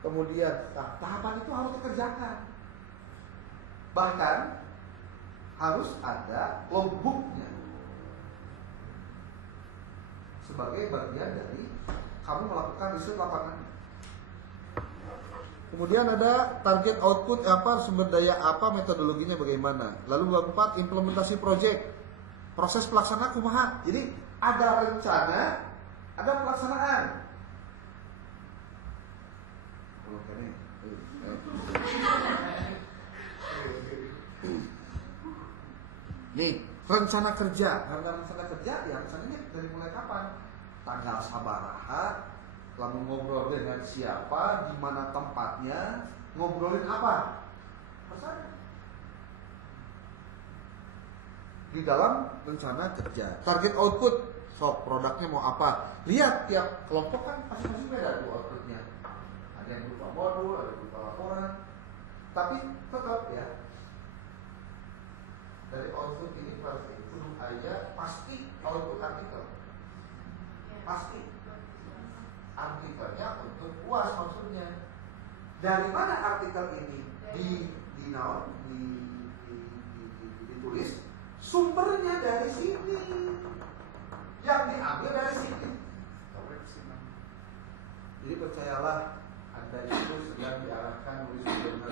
Kemudian tahapan itu harus dikerjakan. Bahkan harus ada logbooknya sebagai bagian dari kamu melakukan riset lapangan. Kemudian ada target output apa, sumber daya apa, metodologinya bagaimana. Lalu bab 4 implementasi proyek, proses pelaksanaan kumaha. Jadi ada rencana, ada pelaksanaan. Nih, rencana kerja. Rencana kerja ya rencananya dari mulai kapan? Tanggal sabaraha, lalu ngobrol dengan siapa, di mana tempatnya, ngobrolin apa? Pesan. Di dalam rencana kerja. Target output, sok produknya mau apa? Lihat tiap kelompok kan masing-masing beda tuh outputnya. Ada yang berupa modul, ada yang berupa laporan. Tapi tetap ya, dari output ini pasti kudu aja pasti output artikel. Pasti artikelnya untuk puas maksudnya. Dari mana artikel ini ditulis? Sumbernya dari sini. Yang diambil dari sini. Jadi percayalah, Anda itu sedang diarahkan nulis benar.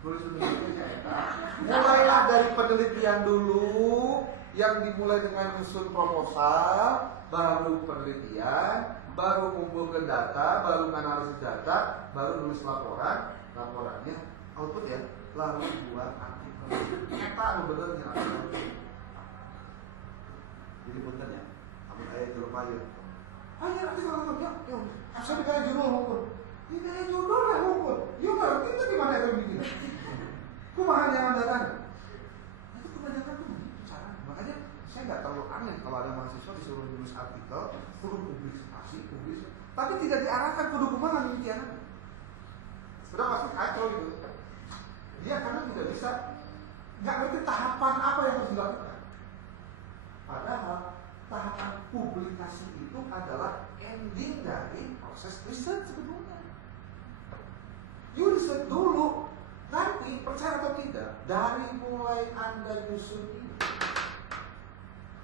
Nulis benar mulailah dari penelitian dulu, yang dimulai dengan menyusun proposal, baru penelitian, baru mengumpulkan data, baru analisis data, baru nulis laporannya output ya, lalu buat artikel. Eta benernya. Jadi punten ya, amun aya judul payu. Ayo artikel ya, saya dikasih judul hukum. Ini judul lah hukum. Yuk ngerti itu di mana itu bikin? Kumaha yang Anda tanya? Itu kebanyakan tuh cara. Makanya saya nggak terlalu aneh kalau ada mahasiswa disuruh nulis artikel, kudu publikasi. Tapi tidak diarahkan kudu kumaha demikian. Sudah pasti kacau gitu. Dia karena tidak bisa, nggak ngerti tahapan apa yang harus dilakukan. Padahal tahapan publikasi itu adalah ending dari proses riset sebetulnya. You riset dulu, nanti percaya atau tidak, dari mulai Anda nyusun ini,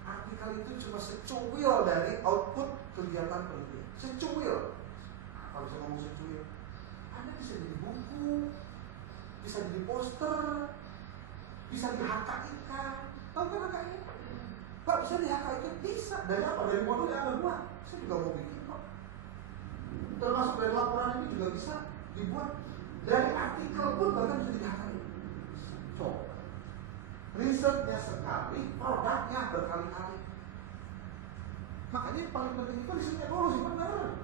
artikel itu cuma secuil dari output kegiatan penelitian. Secuil. Kalau saya ngomong secuil, Anda bisa jadi buku, bisa jadi poster, bisa di HKIK. Tahu kan HKIK? Pak, bisa di HKIK? Bisa. Dari apa? Dari modul yang Anda buat. Saya juga mau bikin kok. Termasuk dari laporan ini juga bisa dibuat. Dari artikel pun bahkan bisa di HKIK. So, risetnya sekali, produknya berkali-kali. Makanya yang paling penting itu risetnya dulu sih, benar.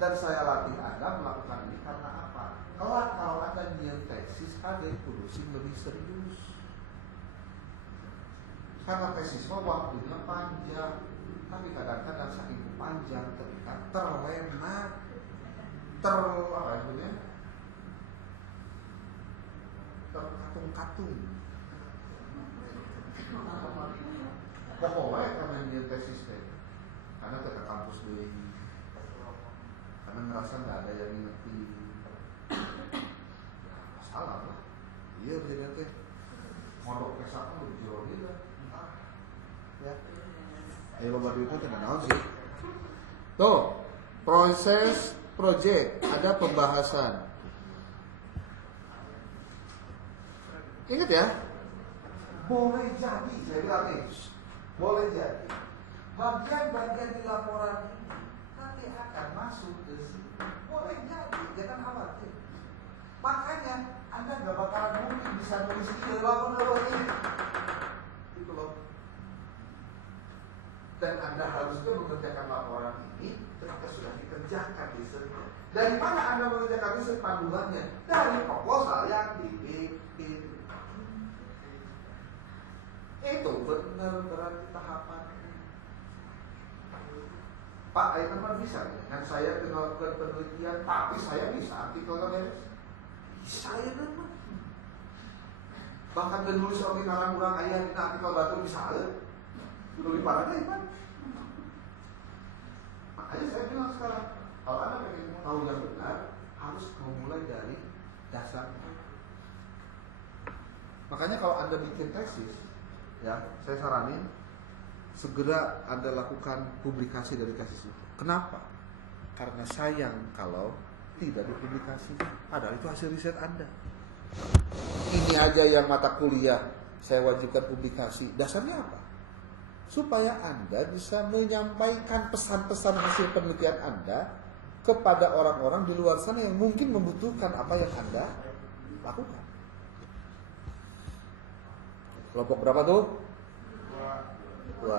Dan saya latih Anda melakukan ini karena apa? Kelak kalau Anda nyiapin tesis, Anda kudu lebih serius. Karena tesis mah waktunya panjang, tapi kadang-kadang saking panjang ketika terlena, terkatung-katung. Pokoknya karena nyiapin tesis teh, karena ke kampus deh, karena ngerasa nggak ada yang ngerti. Salah lah, iya jadi teh mondok kesana udah jauh gitu, ya. Ayo loba duitnya tidak naon sih. Tuh, proses project ada pembahasan. Ingat ya, boleh jadi, saya bilang nih, boleh jadi bagian-bagian di laporan ini nanti akan masuk ke sini. Boleh jadi, jangan khawatir. Makanya Anda nggak bakalan mungkin bisa nulis ini laporan ini, gitu loh. Dan Anda harusnya mengerjakan laporan ini ketika sudah dikerjakan risetnya. Dari mana Anda mengerjakan riset panduannya? Dari proposal yang dibikin. Itu benar berarti tahapan. Pak, ayo teman bisa dengan saya melakukan penelitian, tapi saya bisa artikelnya beres. Saya teman. Bahkan menulis orang karang kurang ayah di artikel batu bisa ada. Lebih parahnya Iman. Makanya saya bilang sekarang, kalau Anda pengen tahu yang benar, harus memulai dari dasar. Makanya kalau Anda bikin tesis, ya, saya saranin segera Anda lakukan publikasi dari tesis itu. Kenapa? Karena sayang kalau tidak dipublikasikan. Padahal itu hasil riset Anda. Ini aja yang mata kuliah saya wajibkan publikasi. Dasarnya apa? Supaya Anda bisa menyampaikan pesan-pesan hasil penelitian Anda kepada orang-orang di luar sana yang mungkin membutuhkan apa yang Anda lakukan. Kelompok berapa tuh? 2.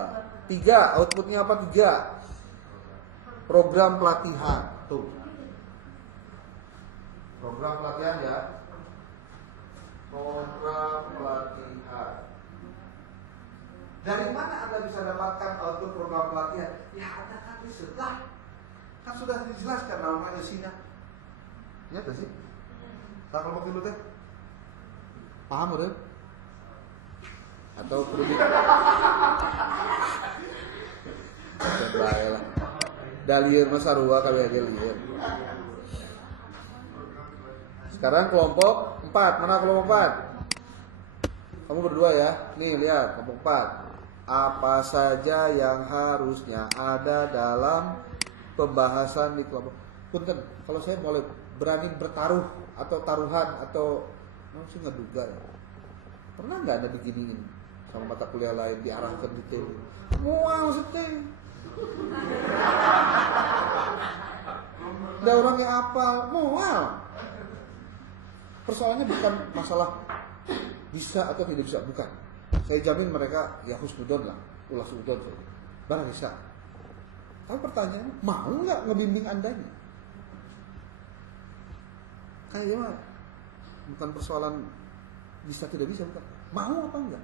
3. Outputnya apa? 3. Program pelatihan. Tuh. Program pelatihan ya. Program pelatihan. Dari mana Anda bisa dapatkan output program pelatihan? Ya Anda kan riset lah. Kan sudah dijelaskan namanya Sina. Iya gak sih? Tak kelompok dulu teh. Paham udah? Atau perlu di Dalier Masarua kali aja lihat. Sekarang kelompok 4. Mana kelompok 4? Kamu berdua ya. Nih lihat kelompok 4. Apa saja yang harusnya ada dalam pembahasan di kelompok. Punten, kalau saya boleh berani bertaruh atau taruhan atau sih ngeduga ya. Pernah nggak Anda diginiin sama mata kuliah lain diarahkan detail? Mual seteng. Ada orang yang hafal, mual. Persoalannya bukan masalah bisa atau tidak bisa, bukan. Saya jamin mereka ya husnudon lah, ulah sudon saja. Barang bisa. Tapi pertanyaannya, mau nggak ngebimbing Andanya? Kayaknya mah bukan persoalan bisa tidak bisa, bukan. Mau apa enggak?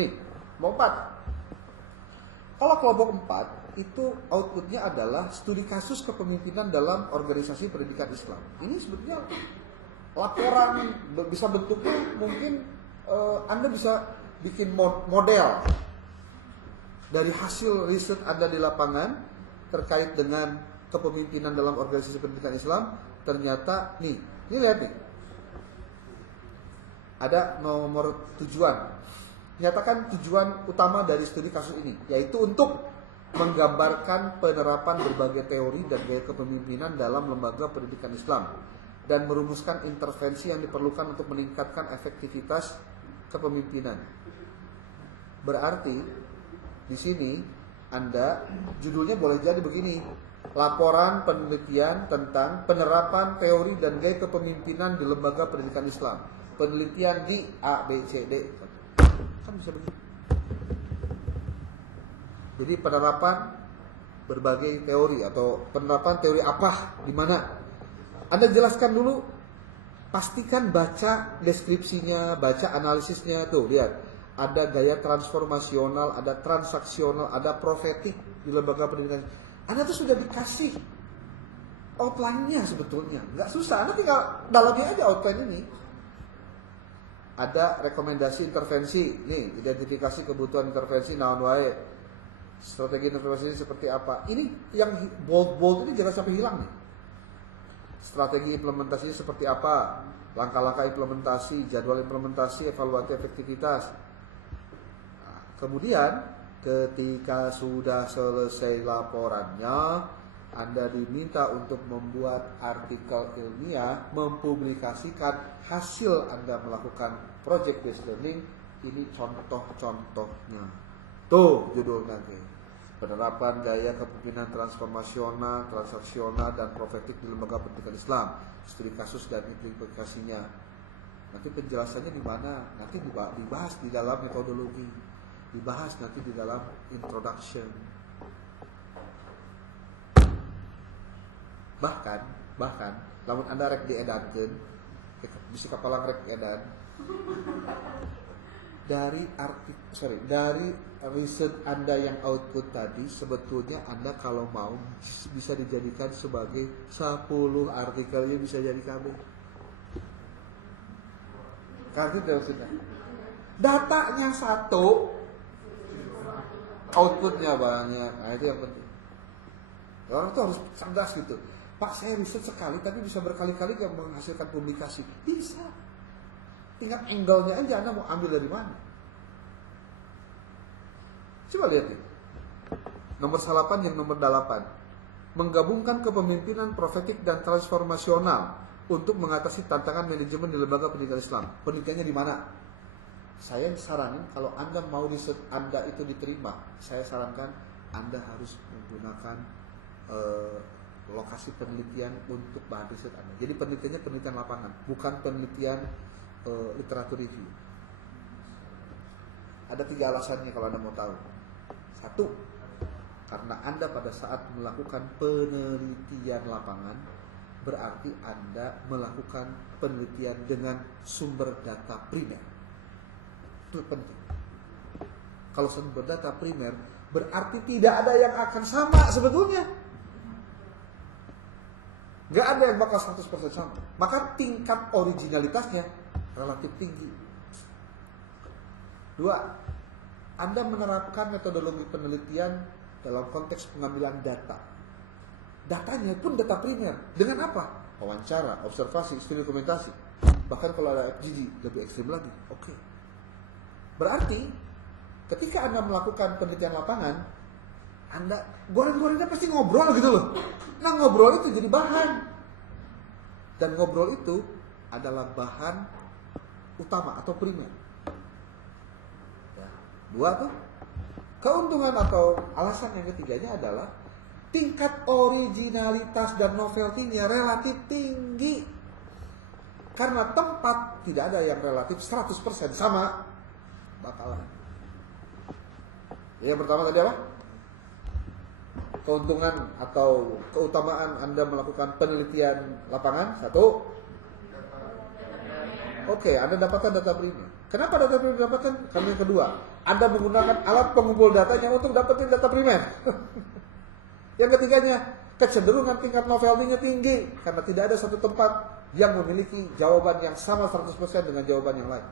Nih, mau 4. Kalau kelompok 4 itu outputnya adalah studi kasus kepemimpinan dalam organisasi pendidikan Islam. Ini sebetulnya laporan bisa bentuknya mungkin Anda bisa bikin model dari hasil riset Anda di lapangan terkait dengan kepemimpinan dalam organisasi pendidikan Islam. Ternyata nih, ini lihat nih. Ada nomor tujuan. Nyatakan tujuan utama dari studi kasus ini, yaitu untuk menggambarkan penerapan berbagai teori dan gaya kepemimpinan dalam lembaga pendidikan Islam dan merumuskan intervensi yang diperlukan untuk meningkatkan efektivitas kepemimpinan. Berarti di sini Anda judulnya boleh jadi begini: laporan penelitian tentang penerapan teori dan gaya kepemimpinan di lembaga pendidikan Islam. Penelitian di A, B, C, D. Kan bisa begitu. Jadi penerapan berbagai teori atau penerapan teori apa, di mana? Anda jelaskan dulu, pastikan baca deskripsinya, baca analisisnya. Tuh, lihat. Ada gaya transformasional, ada transaksional, ada profetik di lembaga pendidikan. Anda tuh sudah dikasih outline-nya sebetulnya. Nggak susah, Anda tinggal dalami aja outline ini. Ada rekomendasi intervensi. Nih, identifikasi kebutuhan intervensi naon wae. Strategi implementasinya seperti apa? Ini yang bold ini jangan sampai hilang nih. Strategi implementasinya seperti apa? Langkah-langkah implementasi, jadwal implementasi, evaluasi efektivitas. Nah, kemudian ketika sudah selesai laporannya, Anda diminta untuk membuat artikel ilmiah, mempublikasikan hasil Anda melakukan project based learning. Ini contoh-contohnya. Tuh judulnya nanti. Penerapan gaya kepemimpinan transformasional, transaksional, dan profetik di lembaga pendidikan Islam. Studi kasus dan implikasinya. Nanti penjelasannya di mana? Nanti dibahas di dalam metodologi. Dibahas nanti di dalam introduction. Bahkan, namun Anda rek diedankeun, bisa kapalang rek edan. Dari riset Anda yang output tadi, sebetulnya Anda kalau mau bisa dijadikan sebagai 10 artikelnya bisa jadi KB. Karena maksudnya datanya satu, outputnya banyak. Nah itu yang penting. Orang tuh harus cerdas gitu. Pak, saya riset sekali tapi bisa berkali-kali yang menghasilkan publikasi. Bisa. Tingkat angle-nya aja Anda mau ambil dari mana. Coba lihat nih. Nomor 8 yang nomor 8. Menggabungkan kepemimpinan profetik dan transformasional untuk mengatasi tantangan manajemen di lembaga pendidikan Islam. Penelitiannya di mana? Saya saranin kalau Anda mau riset Anda itu diterima, saya sarankan Anda harus menggunakan lokasi penelitian untuk bahan riset Anda. Jadi penelitiannya penelitian lapangan, bukan penelitian literatur review. Ada 3 alasannya kalau Anda mau tahu. 1, karena Anda pada saat melakukan penelitian lapangan, berarti Anda melakukan penelitian dengan sumber data primer. Itu penting. Kalau sumber data primer, berarti tidak ada yang akan sama sebetulnya. Gak ada yang bakal 100% sama. Maka tingkat originalitasnya relatif tinggi. 2, Anda menerapkan metodologi penelitian dalam konteks pengambilan data. Datanya pun data primer. Dengan apa? Wawancara, observasi, studi dokumentasi. Bahkan kalau ada FGD lebih ekstrim lagi. Oke. Berarti ketika Anda melakukan penelitian lapangan, Anda goreng-gorengnya pasti ngobrol gitu loh. Nah ngobrol itu jadi bahan. Dan ngobrol itu adalah bahan utama atau primer. Ya. 2 tuh. Keuntungan atau alasan yang ketiganya adalah tingkat originalitas dan novelty-nya relatif tinggi. Karena tempat tidak ada yang relatif 100% sama. Bakalan. Yang pertama tadi apa? Keuntungan atau keutamaan Anda melakukan penelitian lapangan. 1. Oke, Anda dapatkan data primer. Kenapa data primer didapatkan? Karena yang kedua, Anda menggunakan alat pengumpul datanya untuk dapetin data primer. Yang ketiganya, kecenderungan tingkat novelty-nya tinggi karena tidak ada satu tempat yang memiliki jawaban yang sama 100% dengan jawaban yang lain.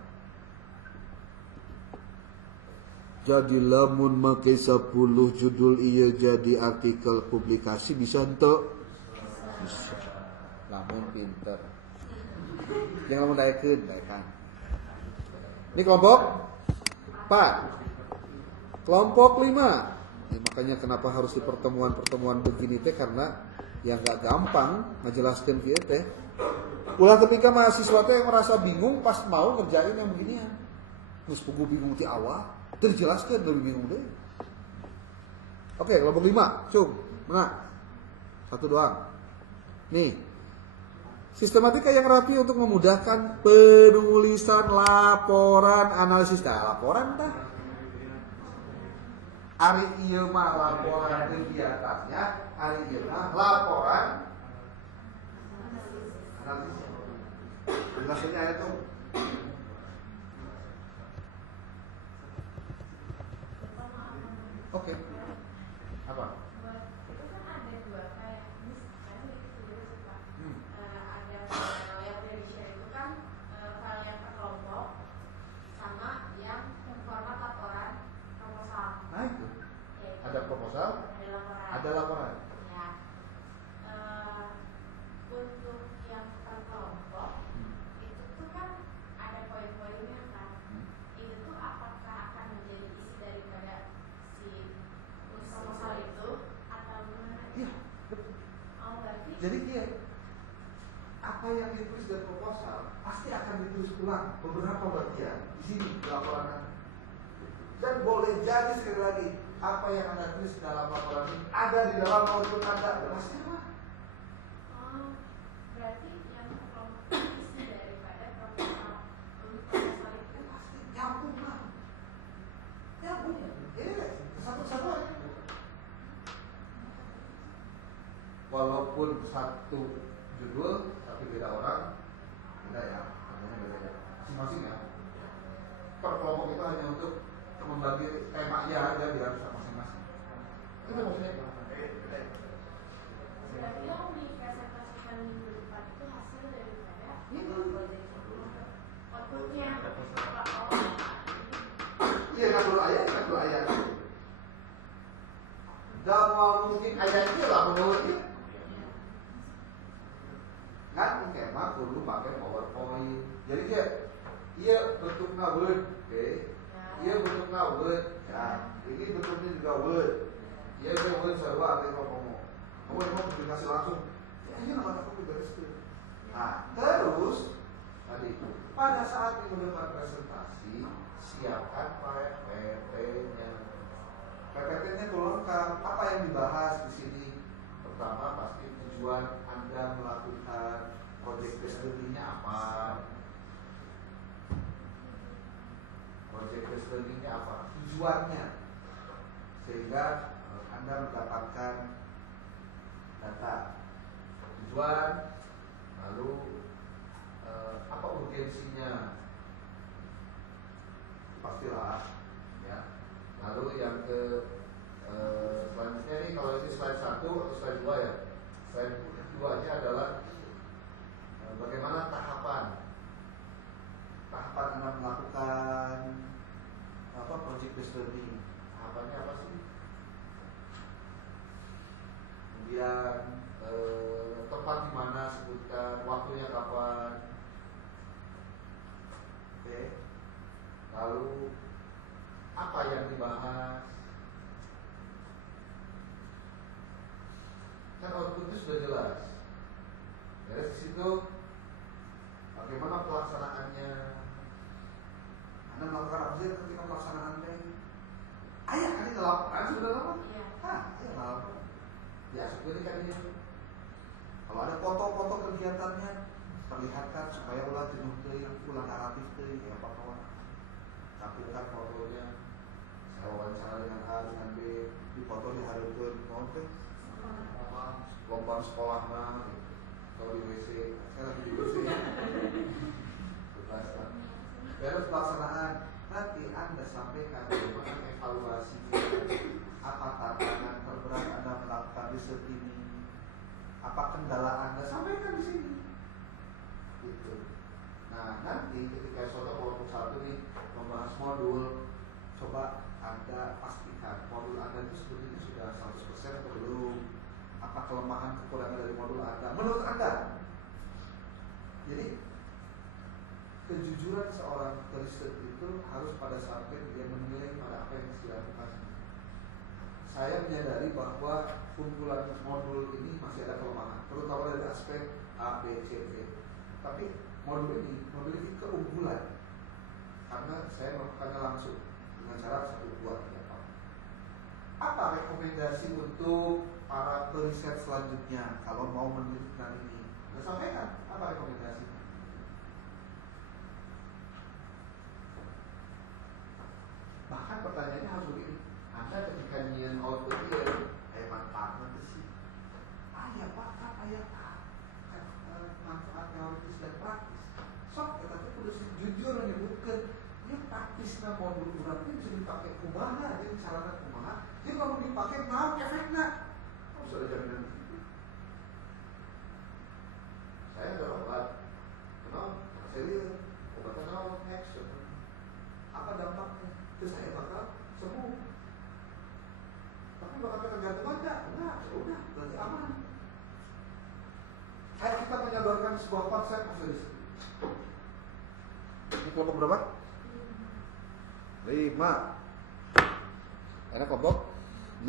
Jadi lamun make 10 judul iya jadi artikel publikasi bisa ente? Bisa. Lamun pinter. Jangan lamun daekan. Ini kelompok 4. Kelompok 5. Ya, makanya kenapa harus di pertemuan-pertemuan begini teh, karena yang gak gampang ngejelaskan kieu teh. Ulah ketika mahasiswa teh yang merasa bingung pas mau ngerjain yang beginian. Terus pugu bingung ti awal, terjelaskan lebih bingung deh. Oke, kelompok 5, cung, mana? 1 doang. Nih, sistematika yang rapi untuk memudahkan penulisan laporan analisis. Nah, laporan tah. Ari ieu mah laporan kegiatannya, ari ieu mah laporan analisis. Jelasnya itu. Oke. Apa? Itu kan ada 2 kayak misalnya itu suka ada file yang udah di-share itu kan file yang per kelompok sama yang format laporan proposal. Nah itu. Ada Jadi dia apa yang ditulis dalam proposal pasti akan ditulis ulang beberapa bagian di sini di laporan Anda. Dan boleh jadi sekali lagi apa yang Anda tulis dalam laporan ini ada di dalam output Anda. Ada masalah. Berarti yang kelompok isi daripada proposal untuk proposal itu Pasti nyambung lah. Nyambung. Satu-satu aja. Walaupun satu judul tapi beda orang, beda ya, namanya beda masing-masing ya. Per kelompok itu hanya untuk membagi temanya aja biar sama masing-masing. Itu maksudnya. berarti yang dipresentasikan minggu depan itu hasil daripada outputnya. Iya, kan dulu ayat. Dan mungkin ayatnya lah menurutnya. Kan kemah dulu pakai PowerPoint. Jadi dia bentuknya Word, oke? Dia bentuknya Word, ya. Ini bentuknya juga Word. Dia Word serba ada yang ngomong. Kamu mau publikasi langsung. Ya ini nama aku publikasi. Nah, terus tadi pada saat minggu depan presentasi siapkan PPT-nya. PPT-nya itu lengkap. Apa yang dibahas di sini? Pertama pasti tujuan Anda melakukan project case study-nya apa? Project case study-nya apa? Tujuannya sehingga Anda mendapatkan data tujuan, lalu apa urgensinya? Pastilah, ya. Lalu yang selanjutnya nih, kalau ini slide 1 atau slide 2 ya. Slide 2-nya adalah bagaimana tahapan Anda melakukan project based learning. Tahapannya apa sih? Kemudian tempat di mana sebutkan, waktunya kapan. Oke. Lalu apa yang dibahas? Kan outputnya sudah jelas. Dari situ bagaimana pelaksanaannya? Anda melakukan apa sih ketika pelaksanaan ini? Ayah kan ini laporan sudah lama? Iya. Ayah laporan. Ya seperti kan ini. Kalau ada foto-foto kegiatannya, perlihatkan supaya ulah jenuh teuing, ulah naratif teuing, ya Pak kawan. Tampilkan fotonya. Saya wawancara dengan A dengan B, di foto diharapkan nonton. Lompang sekolah mah, atau di WC. Saya lagi di WC. Terus pelaksanaan nanti Anda sampaikan bagaimana evaluasinya, apa tantangan terberat Anda melakukan riset ini, apa kendala Anda, sampaikan di sini. Gitu. Nah nanti ketika suatu kelompok 1 nih membahas modul, coba Anda pastikan modul Anda itu sebetulnya sudah 100% atau belum. Apa kelemahan kekurangan dari modul Anda menurut Anda? Jadi kejujuran seorang riset itu harus pada sampai dia menilai pada apa yang dilakukan. Saya menyadari bahwa kumpulan modul ini masih ada kelemahan, terutama dari aspek A, B, C, D. Tapi modul ini memiliki keunggulan karena saya melakukannya langsung dengan cara 1, 2, 3, 4. Apa rekomendasi untuk para periset selanjutnya kalau mau meneliti ini? Nah, sampaikan apa rekomendasinya? Bahkan pertanyaannya harus begini. Anda ketika nyian output dia, manfaatnya itu sih. Ayah pakar, ayah manfaat teoritis dan praktis. Sok, tetapi kudu jujur menyebutkan dia praktis na modul urang itu bisa dipakai kumaha, jadi caranya kumaha. Jadi kalau dipakai naon efeknya? Harus ada jaminan itu. Saya ada obat, kenal, serius, obatnya kenal, action. Apa dampaknya? Terus saya bakal sembuh. Tapi bakal tergantung aja, enggak, udah, berarti aman. Ayo kita menyodorkan sebuah konsep maksudnya. Ini kelompok berapa? 5. Ada kelompok 6.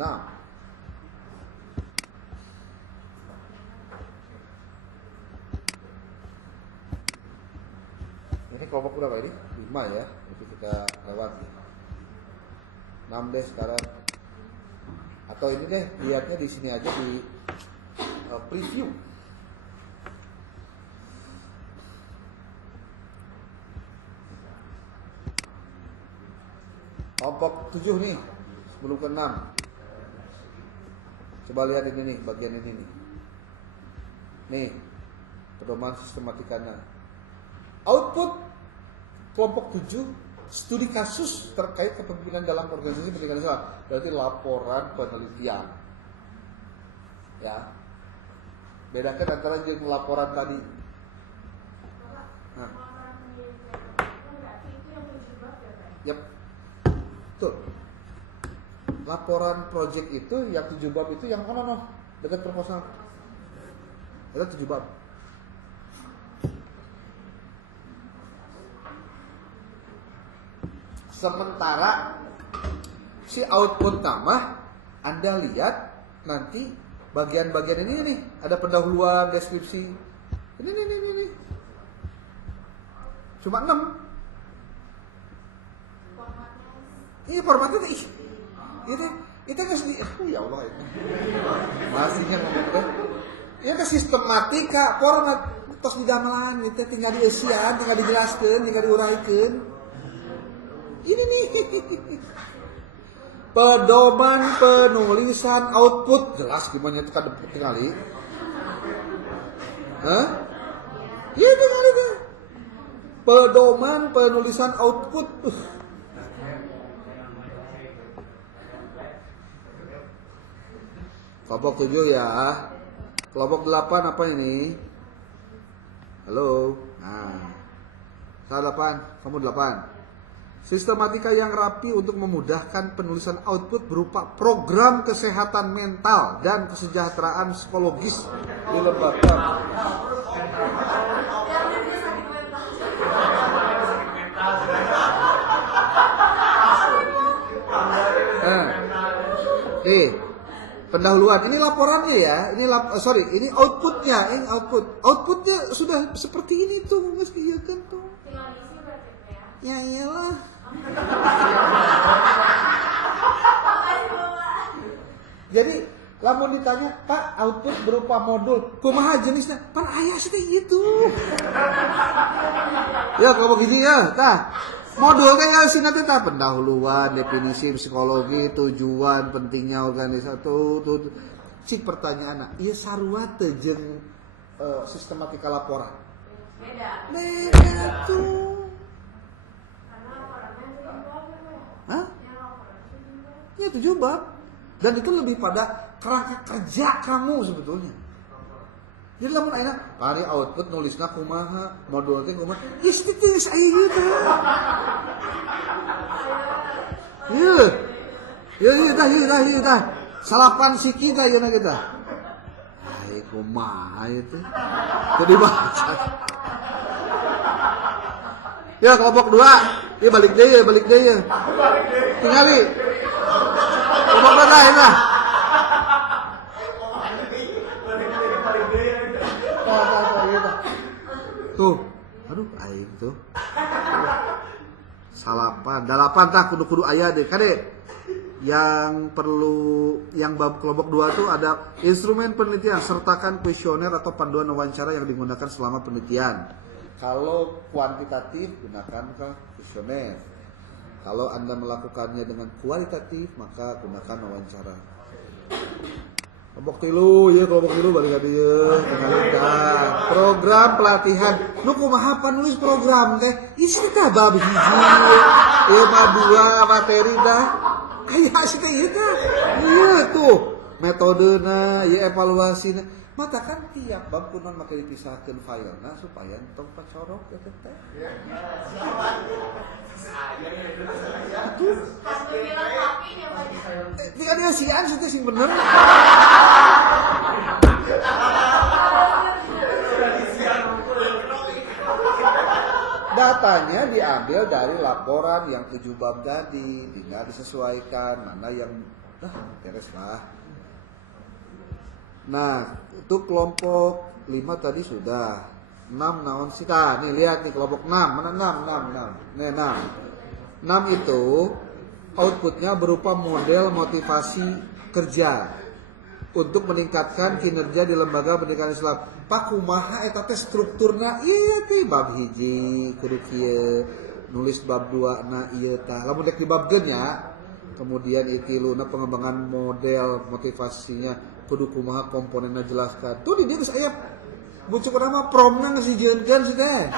kelompok berapa ini? 5 ya. Itu kita lewat. 6 deh sekarang. Atau ini deh, lihatnya di sini aja di preview. Kelompok 7 nih, sebelum ke 6. Coba lihat ini nih, bagian ini nih. Nih, pedoman sistematikanya. Output kelompok 7, studi kasus terkait kepemimpinan dalam organisasi pendidikan nasional. Berarti laporan penelitian. Ya. Bedakan antara yang laporan tadi. Nah. Yep. Betul. Laporan project itu yang 7 bab itu yang mana noh? Dekat proposal. Ada 7 bab. Sementara si output nama Anda lihat nanti bagian-bagian ini nih, ada pendahuluan, deskripsi. Ini. Cuma 6. Iya formatnya itu kan sedih. Ya Allah itu. Masihnya ngomong deh. Ya ke sistematika format tos di gamelan itu tinggal dieusian, tinggal dijelaskan, tinggal diuraikan. Ini nih. Pedoman penulisan output jelas gimana itu kan tinggali. Hah? Iya tinggal itu. Pedoman penulisan output. Kelompok 7 ya. Kelompok 8 apa ini? Halo. Nah. Saya 8, kamu 8. Sistematika yang rapi untuk memudahkan penulisan output berupa program kesehatan mental dan kesejahteraan psikologis di lembaga. Pendahuluan. Ini laporannya ya. Ini ini outputnya. Ini outputnya sudah seperti ini tuh, mesti ya kan tuh. Ya iyalah. Jadi lamun ditanya, Pak, output berupa modul, kumaha jenisnya? Pan aya sih gitu. Ya kalau begini ya, tah. Modul kayak sih nanti tah pendahuluan, definisi psikologi, tujuan, pentingnya organisasi tuh. Cik pertanyaan, iya sarua teu jeung sistematika laporan. Beda tuh. Hah? Ya 7 bab. Dan itu lebih pada kerangka kerja kamu sebetulnya. Jadi lamun ayeuna pari output nulisna kumaha, modul teh kumaha, geus teuing aya ieu teh. Ieu tah. Salapan siki tah ayeuna kita. Ai kumaha ieu teh. Teu dibaca. Ya kelompok 2, balik deh. Tingali. Kelompok 2 tah. Tuh, aduh aing tuh. Salapan, 8 tah kudu aya deh. Kade. Yang perlu yang bab kelompok 2 tuh ada instrumen penelitian, sertakan kuesioner atau panduan wawancara yang digunakan selama penelitian. Kalau kuantitatif gunakan kuesioner. Kalau Anda melakukannya dengan kualitatif maka gunakan wawancara. Kelompok 3 balik ka dieu tingalikeun. Program pelatihan. Nu kumaha nulis program teh? Isi teh bab 1. Ieu mah 2 materi dah. Aya sih teh ieu teh. Ieu tuh metodena, ieu evaluasina. Mata kan tiap bab kunaon make dipisahkeun filena supaya entong pacorok eta teh. Tidak ada sian itu sing bener. Datanya diambil dari laporan yang 7 bab tadi, tinggal disesuaikan mana yang beres lah. Nah, itu kelompok 5 tadi sudah. 6 naon sih? Nih lihat nih kelompok 6. Mana 6? Nih 6. 6 itu outputnya berupa model motivasi kerja untuk meningkatkan kinerja di lembaga pendidikan Islam. Pak kumaha eta teh strukturna ieu teh bab hiji kudu kieu, nulis bab 2 na ieu tah. Lamun dek di bab geun nya, kemudian itiluna pengembangan model motivasinya kudu kumaha komponenna jelaskan. Tuh di dieu geus aya bucuk nama promna geus dijieunkeun sih teh.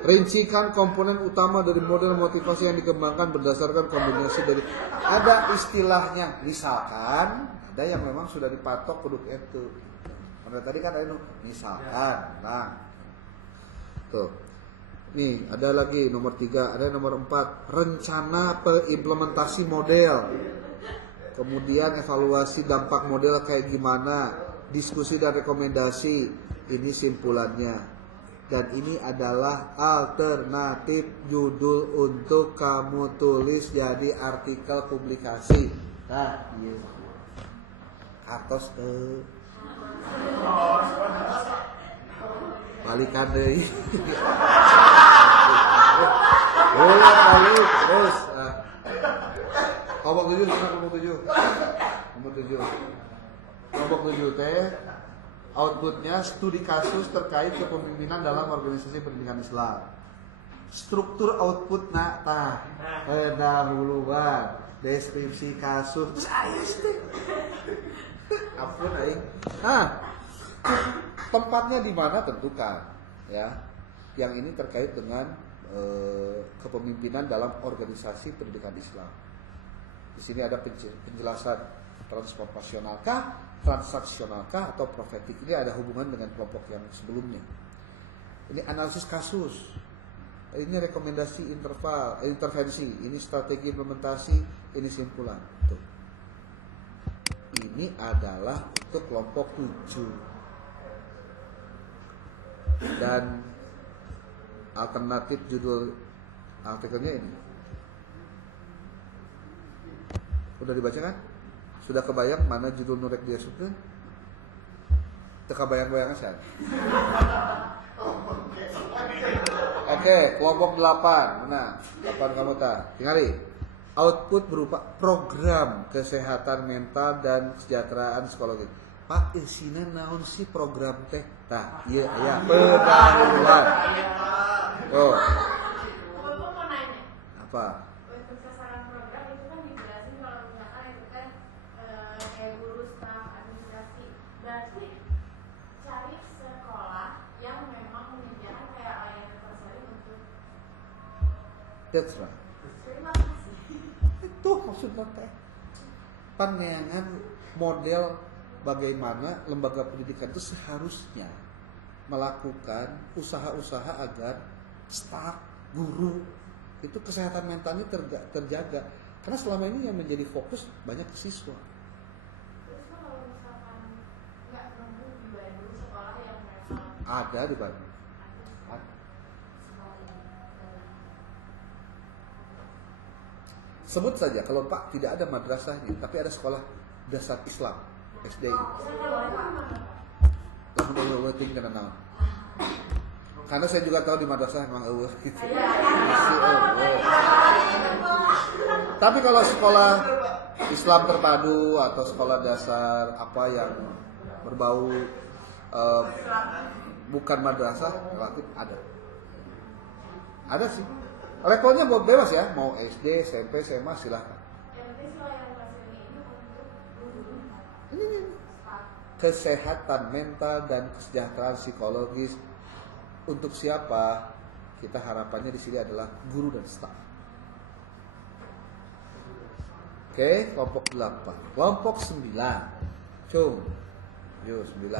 Rincikan komponen utama dari model motivasi yang dikembangkan berdasarkan kombinasi dari ada istilahnya, misalkan ada yang memang sudah dipatok kudu itu. Karena tadi kan ada misalkan. Nah. Tuh. Nih, ada lagi nomor 3, ada nomor 4, rencana implementasi model. Kemudian evaluasi dampak model kayak gimana, diskusi dan rekomendasi. Ini simpulannya. Dan ini adalah alternatif judul untuk kamu tulis jadi artikel publikasi. Nah, iya. Kartos balikan deh. Balik terus. Kelompok 7 mana kelompok 7? Kelompok 7 teh outputnya studi kasus terkait kepemimpinan dalam organisasi pendidikan Islam. Struktur output pendahuluan, deskripsi kasus, terus aya teh. Ampun aing. Tempatnya di mana tentukan, ya. Yang ini terkait dengan kepemimpinan dalam organisasi pendidikan Islam. Di sini ada penjelasan transformasionalkah, transaksionalkah atau profetik. Ini ada hubungan dengan kelompok yang sebelumnya. Ini analisis kasus. Ini rekomendasi intervensi. Ini strategi implementasi. Ini simpulan. Tuh. Ini adalah untuk kelompok 7. Dan alternatif judul artikelnya ini. Udah dibaca kan? Sudah kebayang mana judul nurek dia suka? Teka bayang-bayang aja. Oke, kelompok 8. Mana? 8 kamu tak? Tinggali. Output berupa program kesehatan mental dan kesejahteraan psikologis. Pak, isina naon sih program teh? Tah, iya aya pendahuluan. Oh. Aku mau nanya. Apa? Untuk sasaran program itu kan dijelasin kalau misalkan itu kan kayak guru, staf, administrasi. Berarti cari sekolah yang memang menyediakan kayak layanan tersedia untuk. That's right. Terima kasih. Itu maksudnya teh. Panneangan model bagaimana lembaga pendidikan itu seharusnya melakukan usaha-usaha agar staf, guru itu kesehatan mentalnya terjaga. Karena selama ini yang menjadi fokus banyak siswa. Terus kalau misalkan nggak nemu di Bandung sekolah yang memang Ada di Bandung. Sebut saja kalau Pak tidak ada madrasahnya, tapi ada sekolah dasar Islam, SDI. Lamun eueuh ting kana naon. Karena saya juga tahu di madrasah memang eueuh gitu. Tapi kalau sekolah Islam terpadu atau sekolah dasar apa yang berbau bukan madrasah relatif ada. Ada sih. Levelnya bebas ya, mau SD, SMP, SMA silahkan. Ini kesehatan mental dan kesejahteraan psikologis untuk siapa? Kita harapannya di sini adalah guru dan staf. Oke, kelompok 8. Kelompok 9. Cung. Yo 9.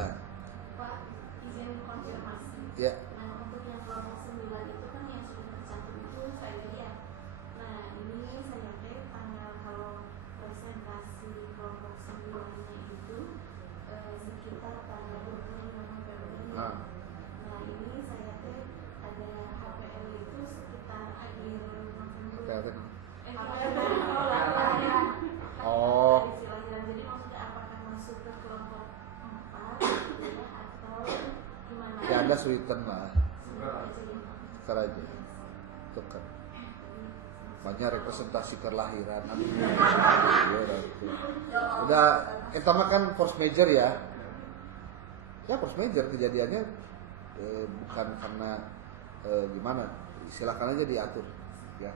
Pak, izin konfirmasi. Ya. Nah, untuk yang kelompok 9 itu kan yang sudah tercantum itu saya lihat. Nah, ini saya lihat tanggal kalau presentasi kelompok 9-nya itu sekitar tanggal 25 November. Ah. Nah, ini saya lihat ada HPL itu sekitar akhir November. Kelihatan. HPL dari sekolah. Oh. Jadi maksudnya apakah Anda sweeten lah. Tukar aja. Tukar. Banyak representasi kelahiran. Aduh. Udah, eta mah kan force major ya. Ya force major kejadiannya bukan karena gimana. Silakan aja diatur ya.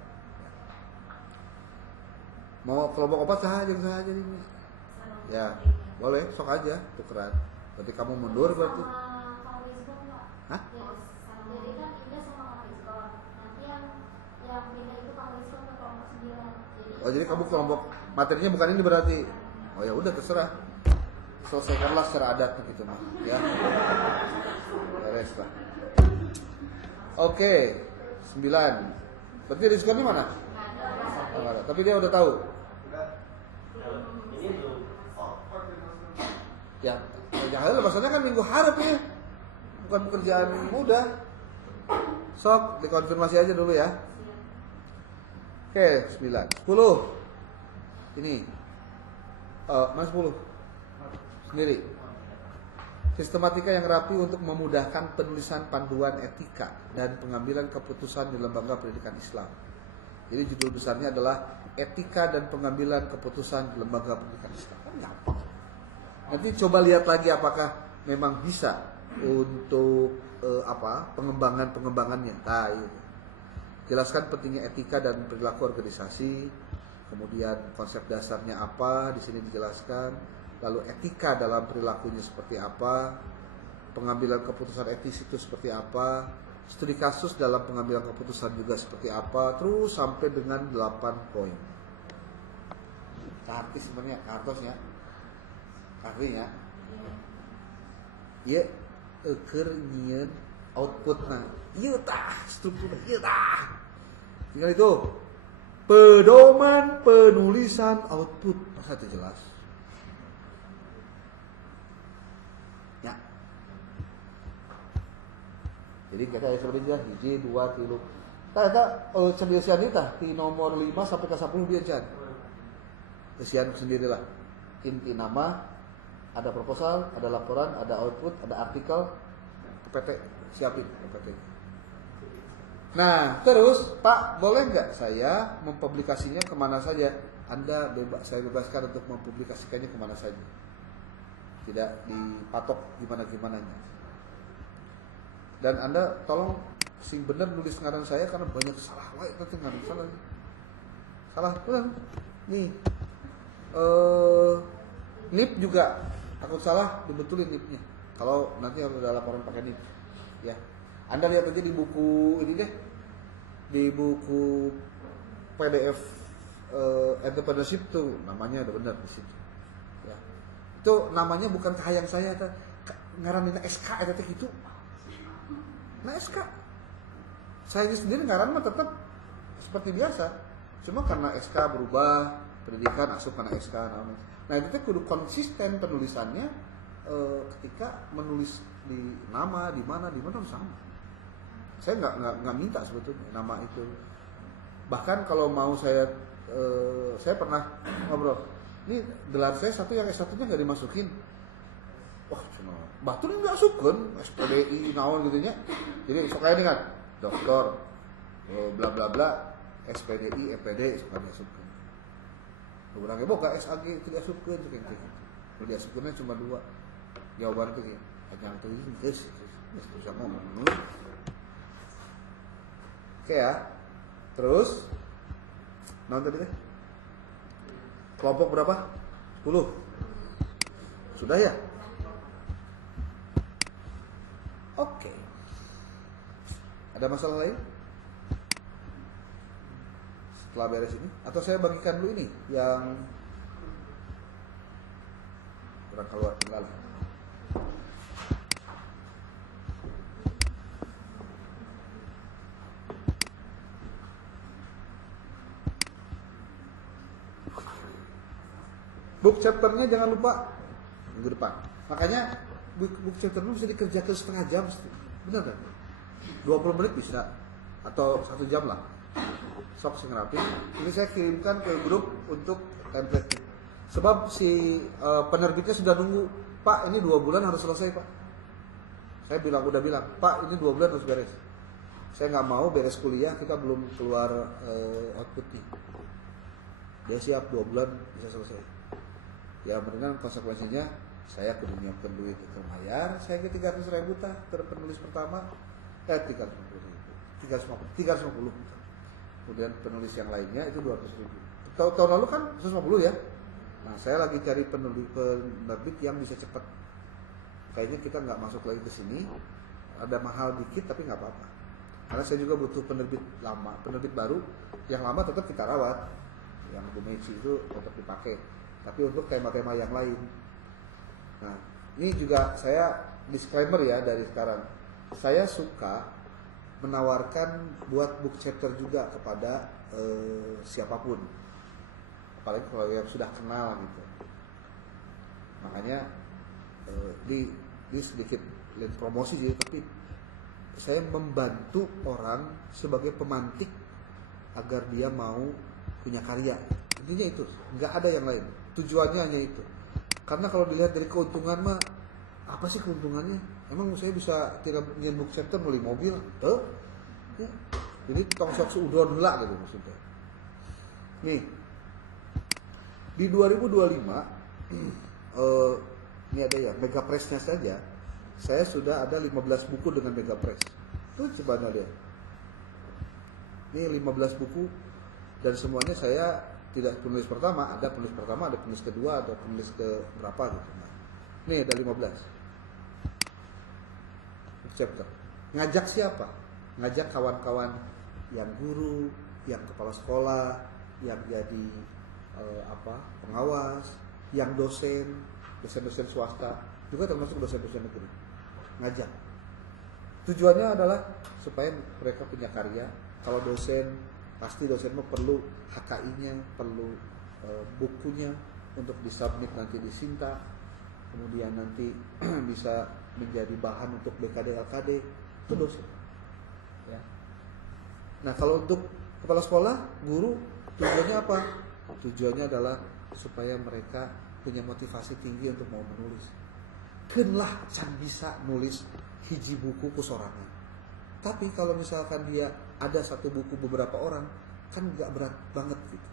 Mau kelompok opat saja ini. Ya, boleh, sok aja tukeran. Berarti kamu mundur berarti. Hah? Jadi kan Ida sama Kang Rizkon. Nanti yang pindah itu Kang Rizkon ke kelompok 9. Oh, jadi kamu kelompok materinya bukan ini berarti. Oh ya udah terserah. Selesaikanlah secara adat gitu mah, ya. Beres lah. Oke, 9. Berarti Rizkon di mana? Oh, ada. Tapi dia udah tahu. Ya, jangan maksudnya kan minggu harap ya. Bukan pekerjaan mudah. Sok, dikonfirmasi aja dulu ya. Oke, 9. 10. Ini. Mana 10? Sendiri. Sistematika yang rapi untuk memudahkan penulisan panduan etika dan pengambilan keputusan di lembaga pendidikan Islam. Jadi judul besarnya adalah Etika dan Pengambilan Keputusan di Lembaga Pendidikan Islam. Kan gampang. Nanti coba lihat lagi apakah memang bisa untuk pengembangannya. Nah, ini. Jelaskan pentingnya etika dan perilaku organisasi. Kemudian konsep dasarnya apa di sini dijelaskan. Lalu etika dalam perilakunya seperti apa. Pengambilan keputusan etis itu seperti apa. Studi kasus dalam pengambilan keputusan juga seperti apa. Terus sampai dengan 8 poin. Artis sebenarnya kartosnya. Artinya ya keur nyieun outputna. Ieu tah strukturna, ieu tah. Tinggal itu pedoman penulisan output. Masa itu jelas. Ya. Jadi kita sebenarnya 1 2 3. Tah eta cendeusian ieu tah di nomor 5 sampai ke 10 dia can. Kesian sendirilah. Inti nama, ada proposal, ada laporan, ada output, ada artikel, PPT, siapin PPT. Nah, terus Pak, boleh nggak saya mempublikasinya kemana saja? Anda saya bebaskan untuk mempublikasikannya kemana saja. Tidak dipatok gimana-gimananya. Dan Anda tolong sing bener nulis ngaran saya karena banyak salah wae nanti ngaran salah. Salah bener. Nih. NIP juga takut salah dibetulin NIP-nya. Kalau nanti ada laporan pakai NIP, ya. Anda lihat aja di buku ini deh, di buku PDF entrepreneurship tuh namanya ada benar di situ. Ya. Itu namanya bukan kahayang saya, ngaranina SK eta teh gitu. Nah SK, saya sendiri ngaran mah tetap seperti biasa, cuma karena SK berubah, pendidikan asup karena SK namanya. Nah itu kudu konsisten penulisannya ketika menulis di nama di mana harus sama. Saya nggak minta sebetulnya nama itu. Bahkan kalau mau saya pernah ngobrol, ini gelar saya satu yang S1-nya nggak dimasukin. Wah cuma batur ini nggak asupkan SPDI naon gitunya. Jadi sok ini kan dokter bla bla bla SPDI EPD suka diasupkan. Beberapa boga SAG tidak asupkan cek. Kalau diasupkannya cuma 2. Jawaban itu ya. Yang itu geus bisa ngomong. Oke ya. Terus naon tadi teh? Kelompok berapa? 10. Sudah ya? Oke. Ada masalah lain? Setelah beres ini? Atau saya bagikan dulu ini yang kurang keluar kendala. Book chapternya jangan lupa minggu depan. Makanya book chapternya bisa dikerjakan setengah jam, benar kan? 20 menit bisa, atau 1 jam lah. Sok sing rapi. Ini saya kirimkan ke grup untuk template. Sebab si penerbitnya sudah nunggu, Pak ini 2 bulan harus selesai Pak. Saya udah bilang, Pak ini 2 bulan harus beres. Saya nggak mau beres kuliah kita belum keluar outputnya. Dia siap 2 bulan bisa selesai. Ya benar konsekuensinya saya kudu nyiapkan duit untuk bayar. Saya ke 300.000 penulis pertama 350. Kemudian penulis yang lainnya itu 200.000. Tahun lalu kan 150 ya. Nah saya lagi cari penerbit yang bisa cepat. Kayaknya kita nggak masuk lagi ke sini. Ada mahal dikit tapi nggak apa-apa. Karena saya juga butuh penerbit lama, penerbit baru. Yang lama tetap kita rawat. Yang Bu Meci itu tetap dipakai. Tapi untuk tema-tema yang lain. Nah ini juga saya disclaimer ya dari sekarang. Saya suka menawarkan buat book chapter juga kepada siapapun. Apalagi kalau yang sudah kenal gitu. Makanya di sedikit promosi sih, tapi saya membantu orang sebagai pemantik agar dia mau punya karya. Intinya itu, nggak ada yang lain. Tujuannya hanya itu. Karena kalau dilihat dari keuntungan mah, apa sih keuntungannya? Emang saya bisa tidak nyen book chapter beli mobil? Tuh. Ya. Jadi tong sok seudon lah gitu maksudnya. Nih, di 2025 ini ada ya mega press-nya saja. Saya sudah ada 15 buku dengan mega press. Tuh coba Anda lihat. Ini 15 buku dan semuanya saya tidak penulis pertama, ada penulis pertama, ada penulis kedua, ada penulis ke berapa gitu. Nah, ini ada 15 chapter. Ngajak siapa? Ngajak kawan-kawan yang guru, yang kepala sekolah, yang jadi pengawas, yang dosen swasta, juga termasuk dosen-dosen negeri. Ngajak. Tujuannya adalah supaya mereka punya karya. Kalau dosen, pasti dosen perlu HKI-nya, perlu bukunya untuk disubmit nanti di Sinta, kemudian nanti bisa menjadi bahan untuk BKD LKD, itu dosen. Ya. Nah kalau untuk kepala sekolah, guru, tujuannya apa? Tujuannya adalah supaya mereka punya motivasi tinggi untuk mau menulis. Kenlah can bisa nulis hiji buku ku sorangan. Tapi kalau misalkan dia ada satu buku beberapa orang, kan gak berat banget gitu.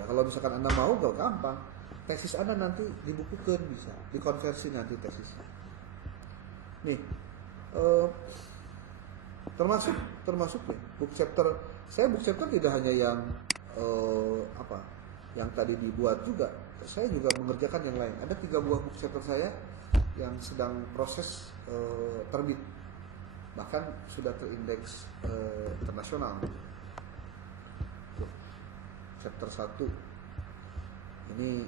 Ya kalau misalkan Anda mau gak gampang. Tesis Anda nanti dibukukan bisa, dikonversi nanti tesisnya. Nih, termasuk ya book chapter. Saya book chapter tidak hanya yang yang tadi dibuat juga. Saya juga mengerjakan yang lain. Ada 3 buah book chapter saya yang sedang proses terbit, bahkan sudah terindeks internasional. Tuh, chapter 1 ini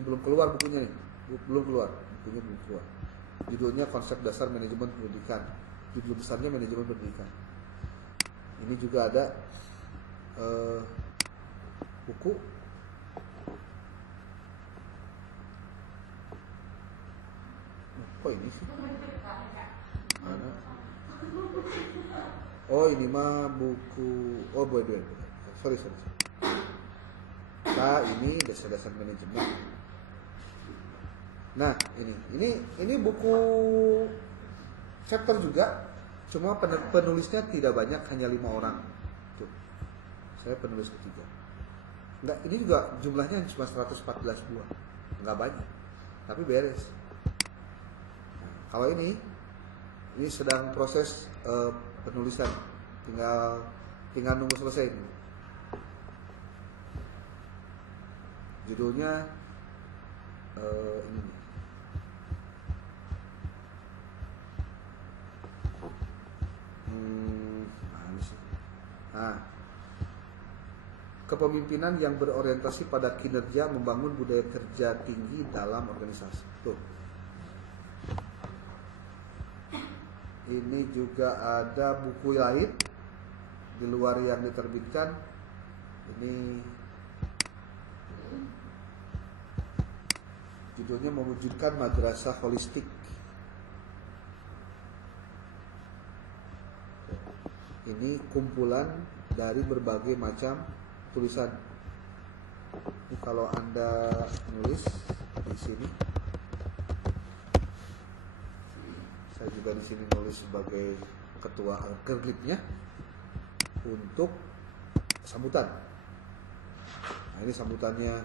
belum keluar bukunya nih, bukunya belum keluar. Judulnya Konsep Dasar Manajemen Pendidikan. Judul besarnya Manajemen Pendidikan. Ini juga ada buku ini sih? Mana? Oh ini mah buku. Oh boy. Sorry. Nah ini dasar-dasar manajemen. Nah ini buku chapter juga. Cuma penulisnya tidak banyak, hanya 5 orang. Tuh. Saya penulis ketiga. Enggak, ini juga jumlahnya cuma 114 buah. Enggak banyak. Tapi beres. Kalau ini sedang proses penulisan, tinggal nunggu selesai ini. Judulnya ini. Mana sih? Nah, kepemimpinan yang berorientasi pada kinerja membangun budaya kerja tinggi dalam organisasi. Tuh. Ini juga ada buku lain di luar yang diterbitkan. Ini judulnya Mewujudkan Madrasah Holistik. Ini kumpulan dari berbagai macam tulisan. Ini kalau Anda nulis di sini, Saya juga di sini nulis sebagai ketua Kerlipnya untuk sambutan. Nah, ini sambutannya.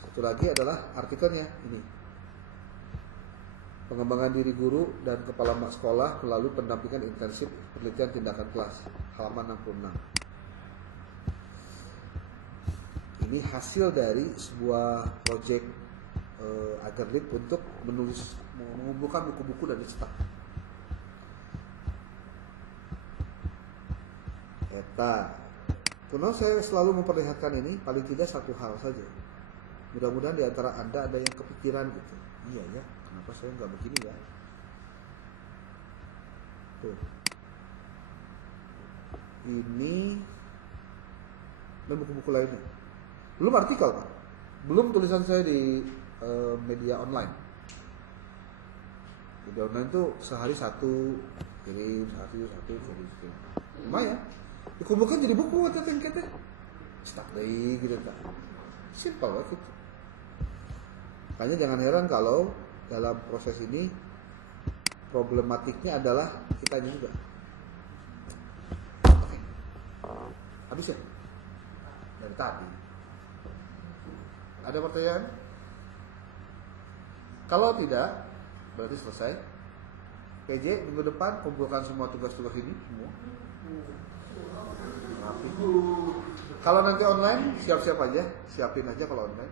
Satu lagi adalah artikelnya ini. Pengembangan diri guru dan kepala sekolah melalui pendampingan intensif penelitian tindakan kelas, halaman 66. Ini hasil dari sebuah proyek Agerlip untuk mengumpulkan buku-buku dan cetak. Eta, karena saya selalu memperlihatkan ini paling tidak satu hal saja. Mudah-mudahan di antara Anda ada yang kepikiran gitu. Iya ya, kenapa saya nggak begini ya? Tuh. Ini dan buku-buku lainnya. Belum artikel, Pak. Belum tulisan saya di media online. Media online tuh sehari satu kirim, sehari satu kirim. Lumayan. Dikumpulkan jadi buku atau tengketnya. Cetak deh gitu kan. Simple lah gitu. Makanya jangan heran kalau dalam proses ini problematiknya adalah kita juga. Oke. Habis ya? Dari tadi. Ada pertanyaan? Kalau tidak, berarti selesai. PJ minggu depan kumpulkan semua tugas-tugas ini semua. Rapi. Kalau nanti online siap-siap aja, siapin aja kalau online.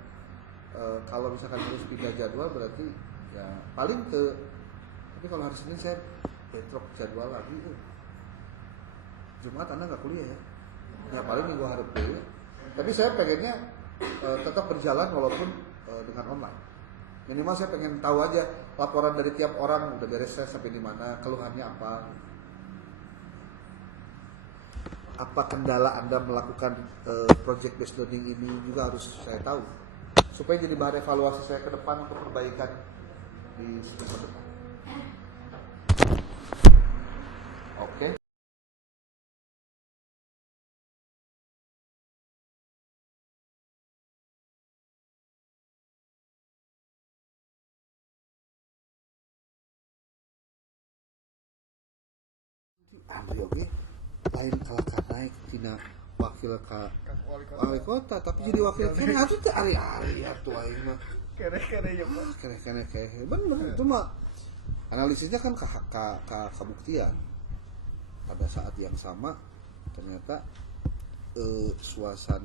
Kalau misalkan harus pindah jadwal berarti ya paling tapi kalau hari Senin saya bentrok jadwal lagi. Jumat Anda nggak kuliah ya? Ya paling minggu hari dulu. Tapi saya pengennya tetap berjalan walaupun dengan online. Minimal saya pengen tahu aja laporan dari tiap orang udah beres sampai di mana, keluhannya apa. Apa kendala Anda melakukan project based learning ini juga harus saya tahu supaya jadi bahan evaluasi saya ke depan untuk perbaikan di semester depan. Oke. Andri oke, lain kalahkan naik tina wakil wali kota, tapi jadi wakil kene atuh teh ari-ari atuh aing mah. Kere-kere ya Pak. Kene bener itu mah analisisnya kan kabuktian. Pada saat yang sama ternyata suasana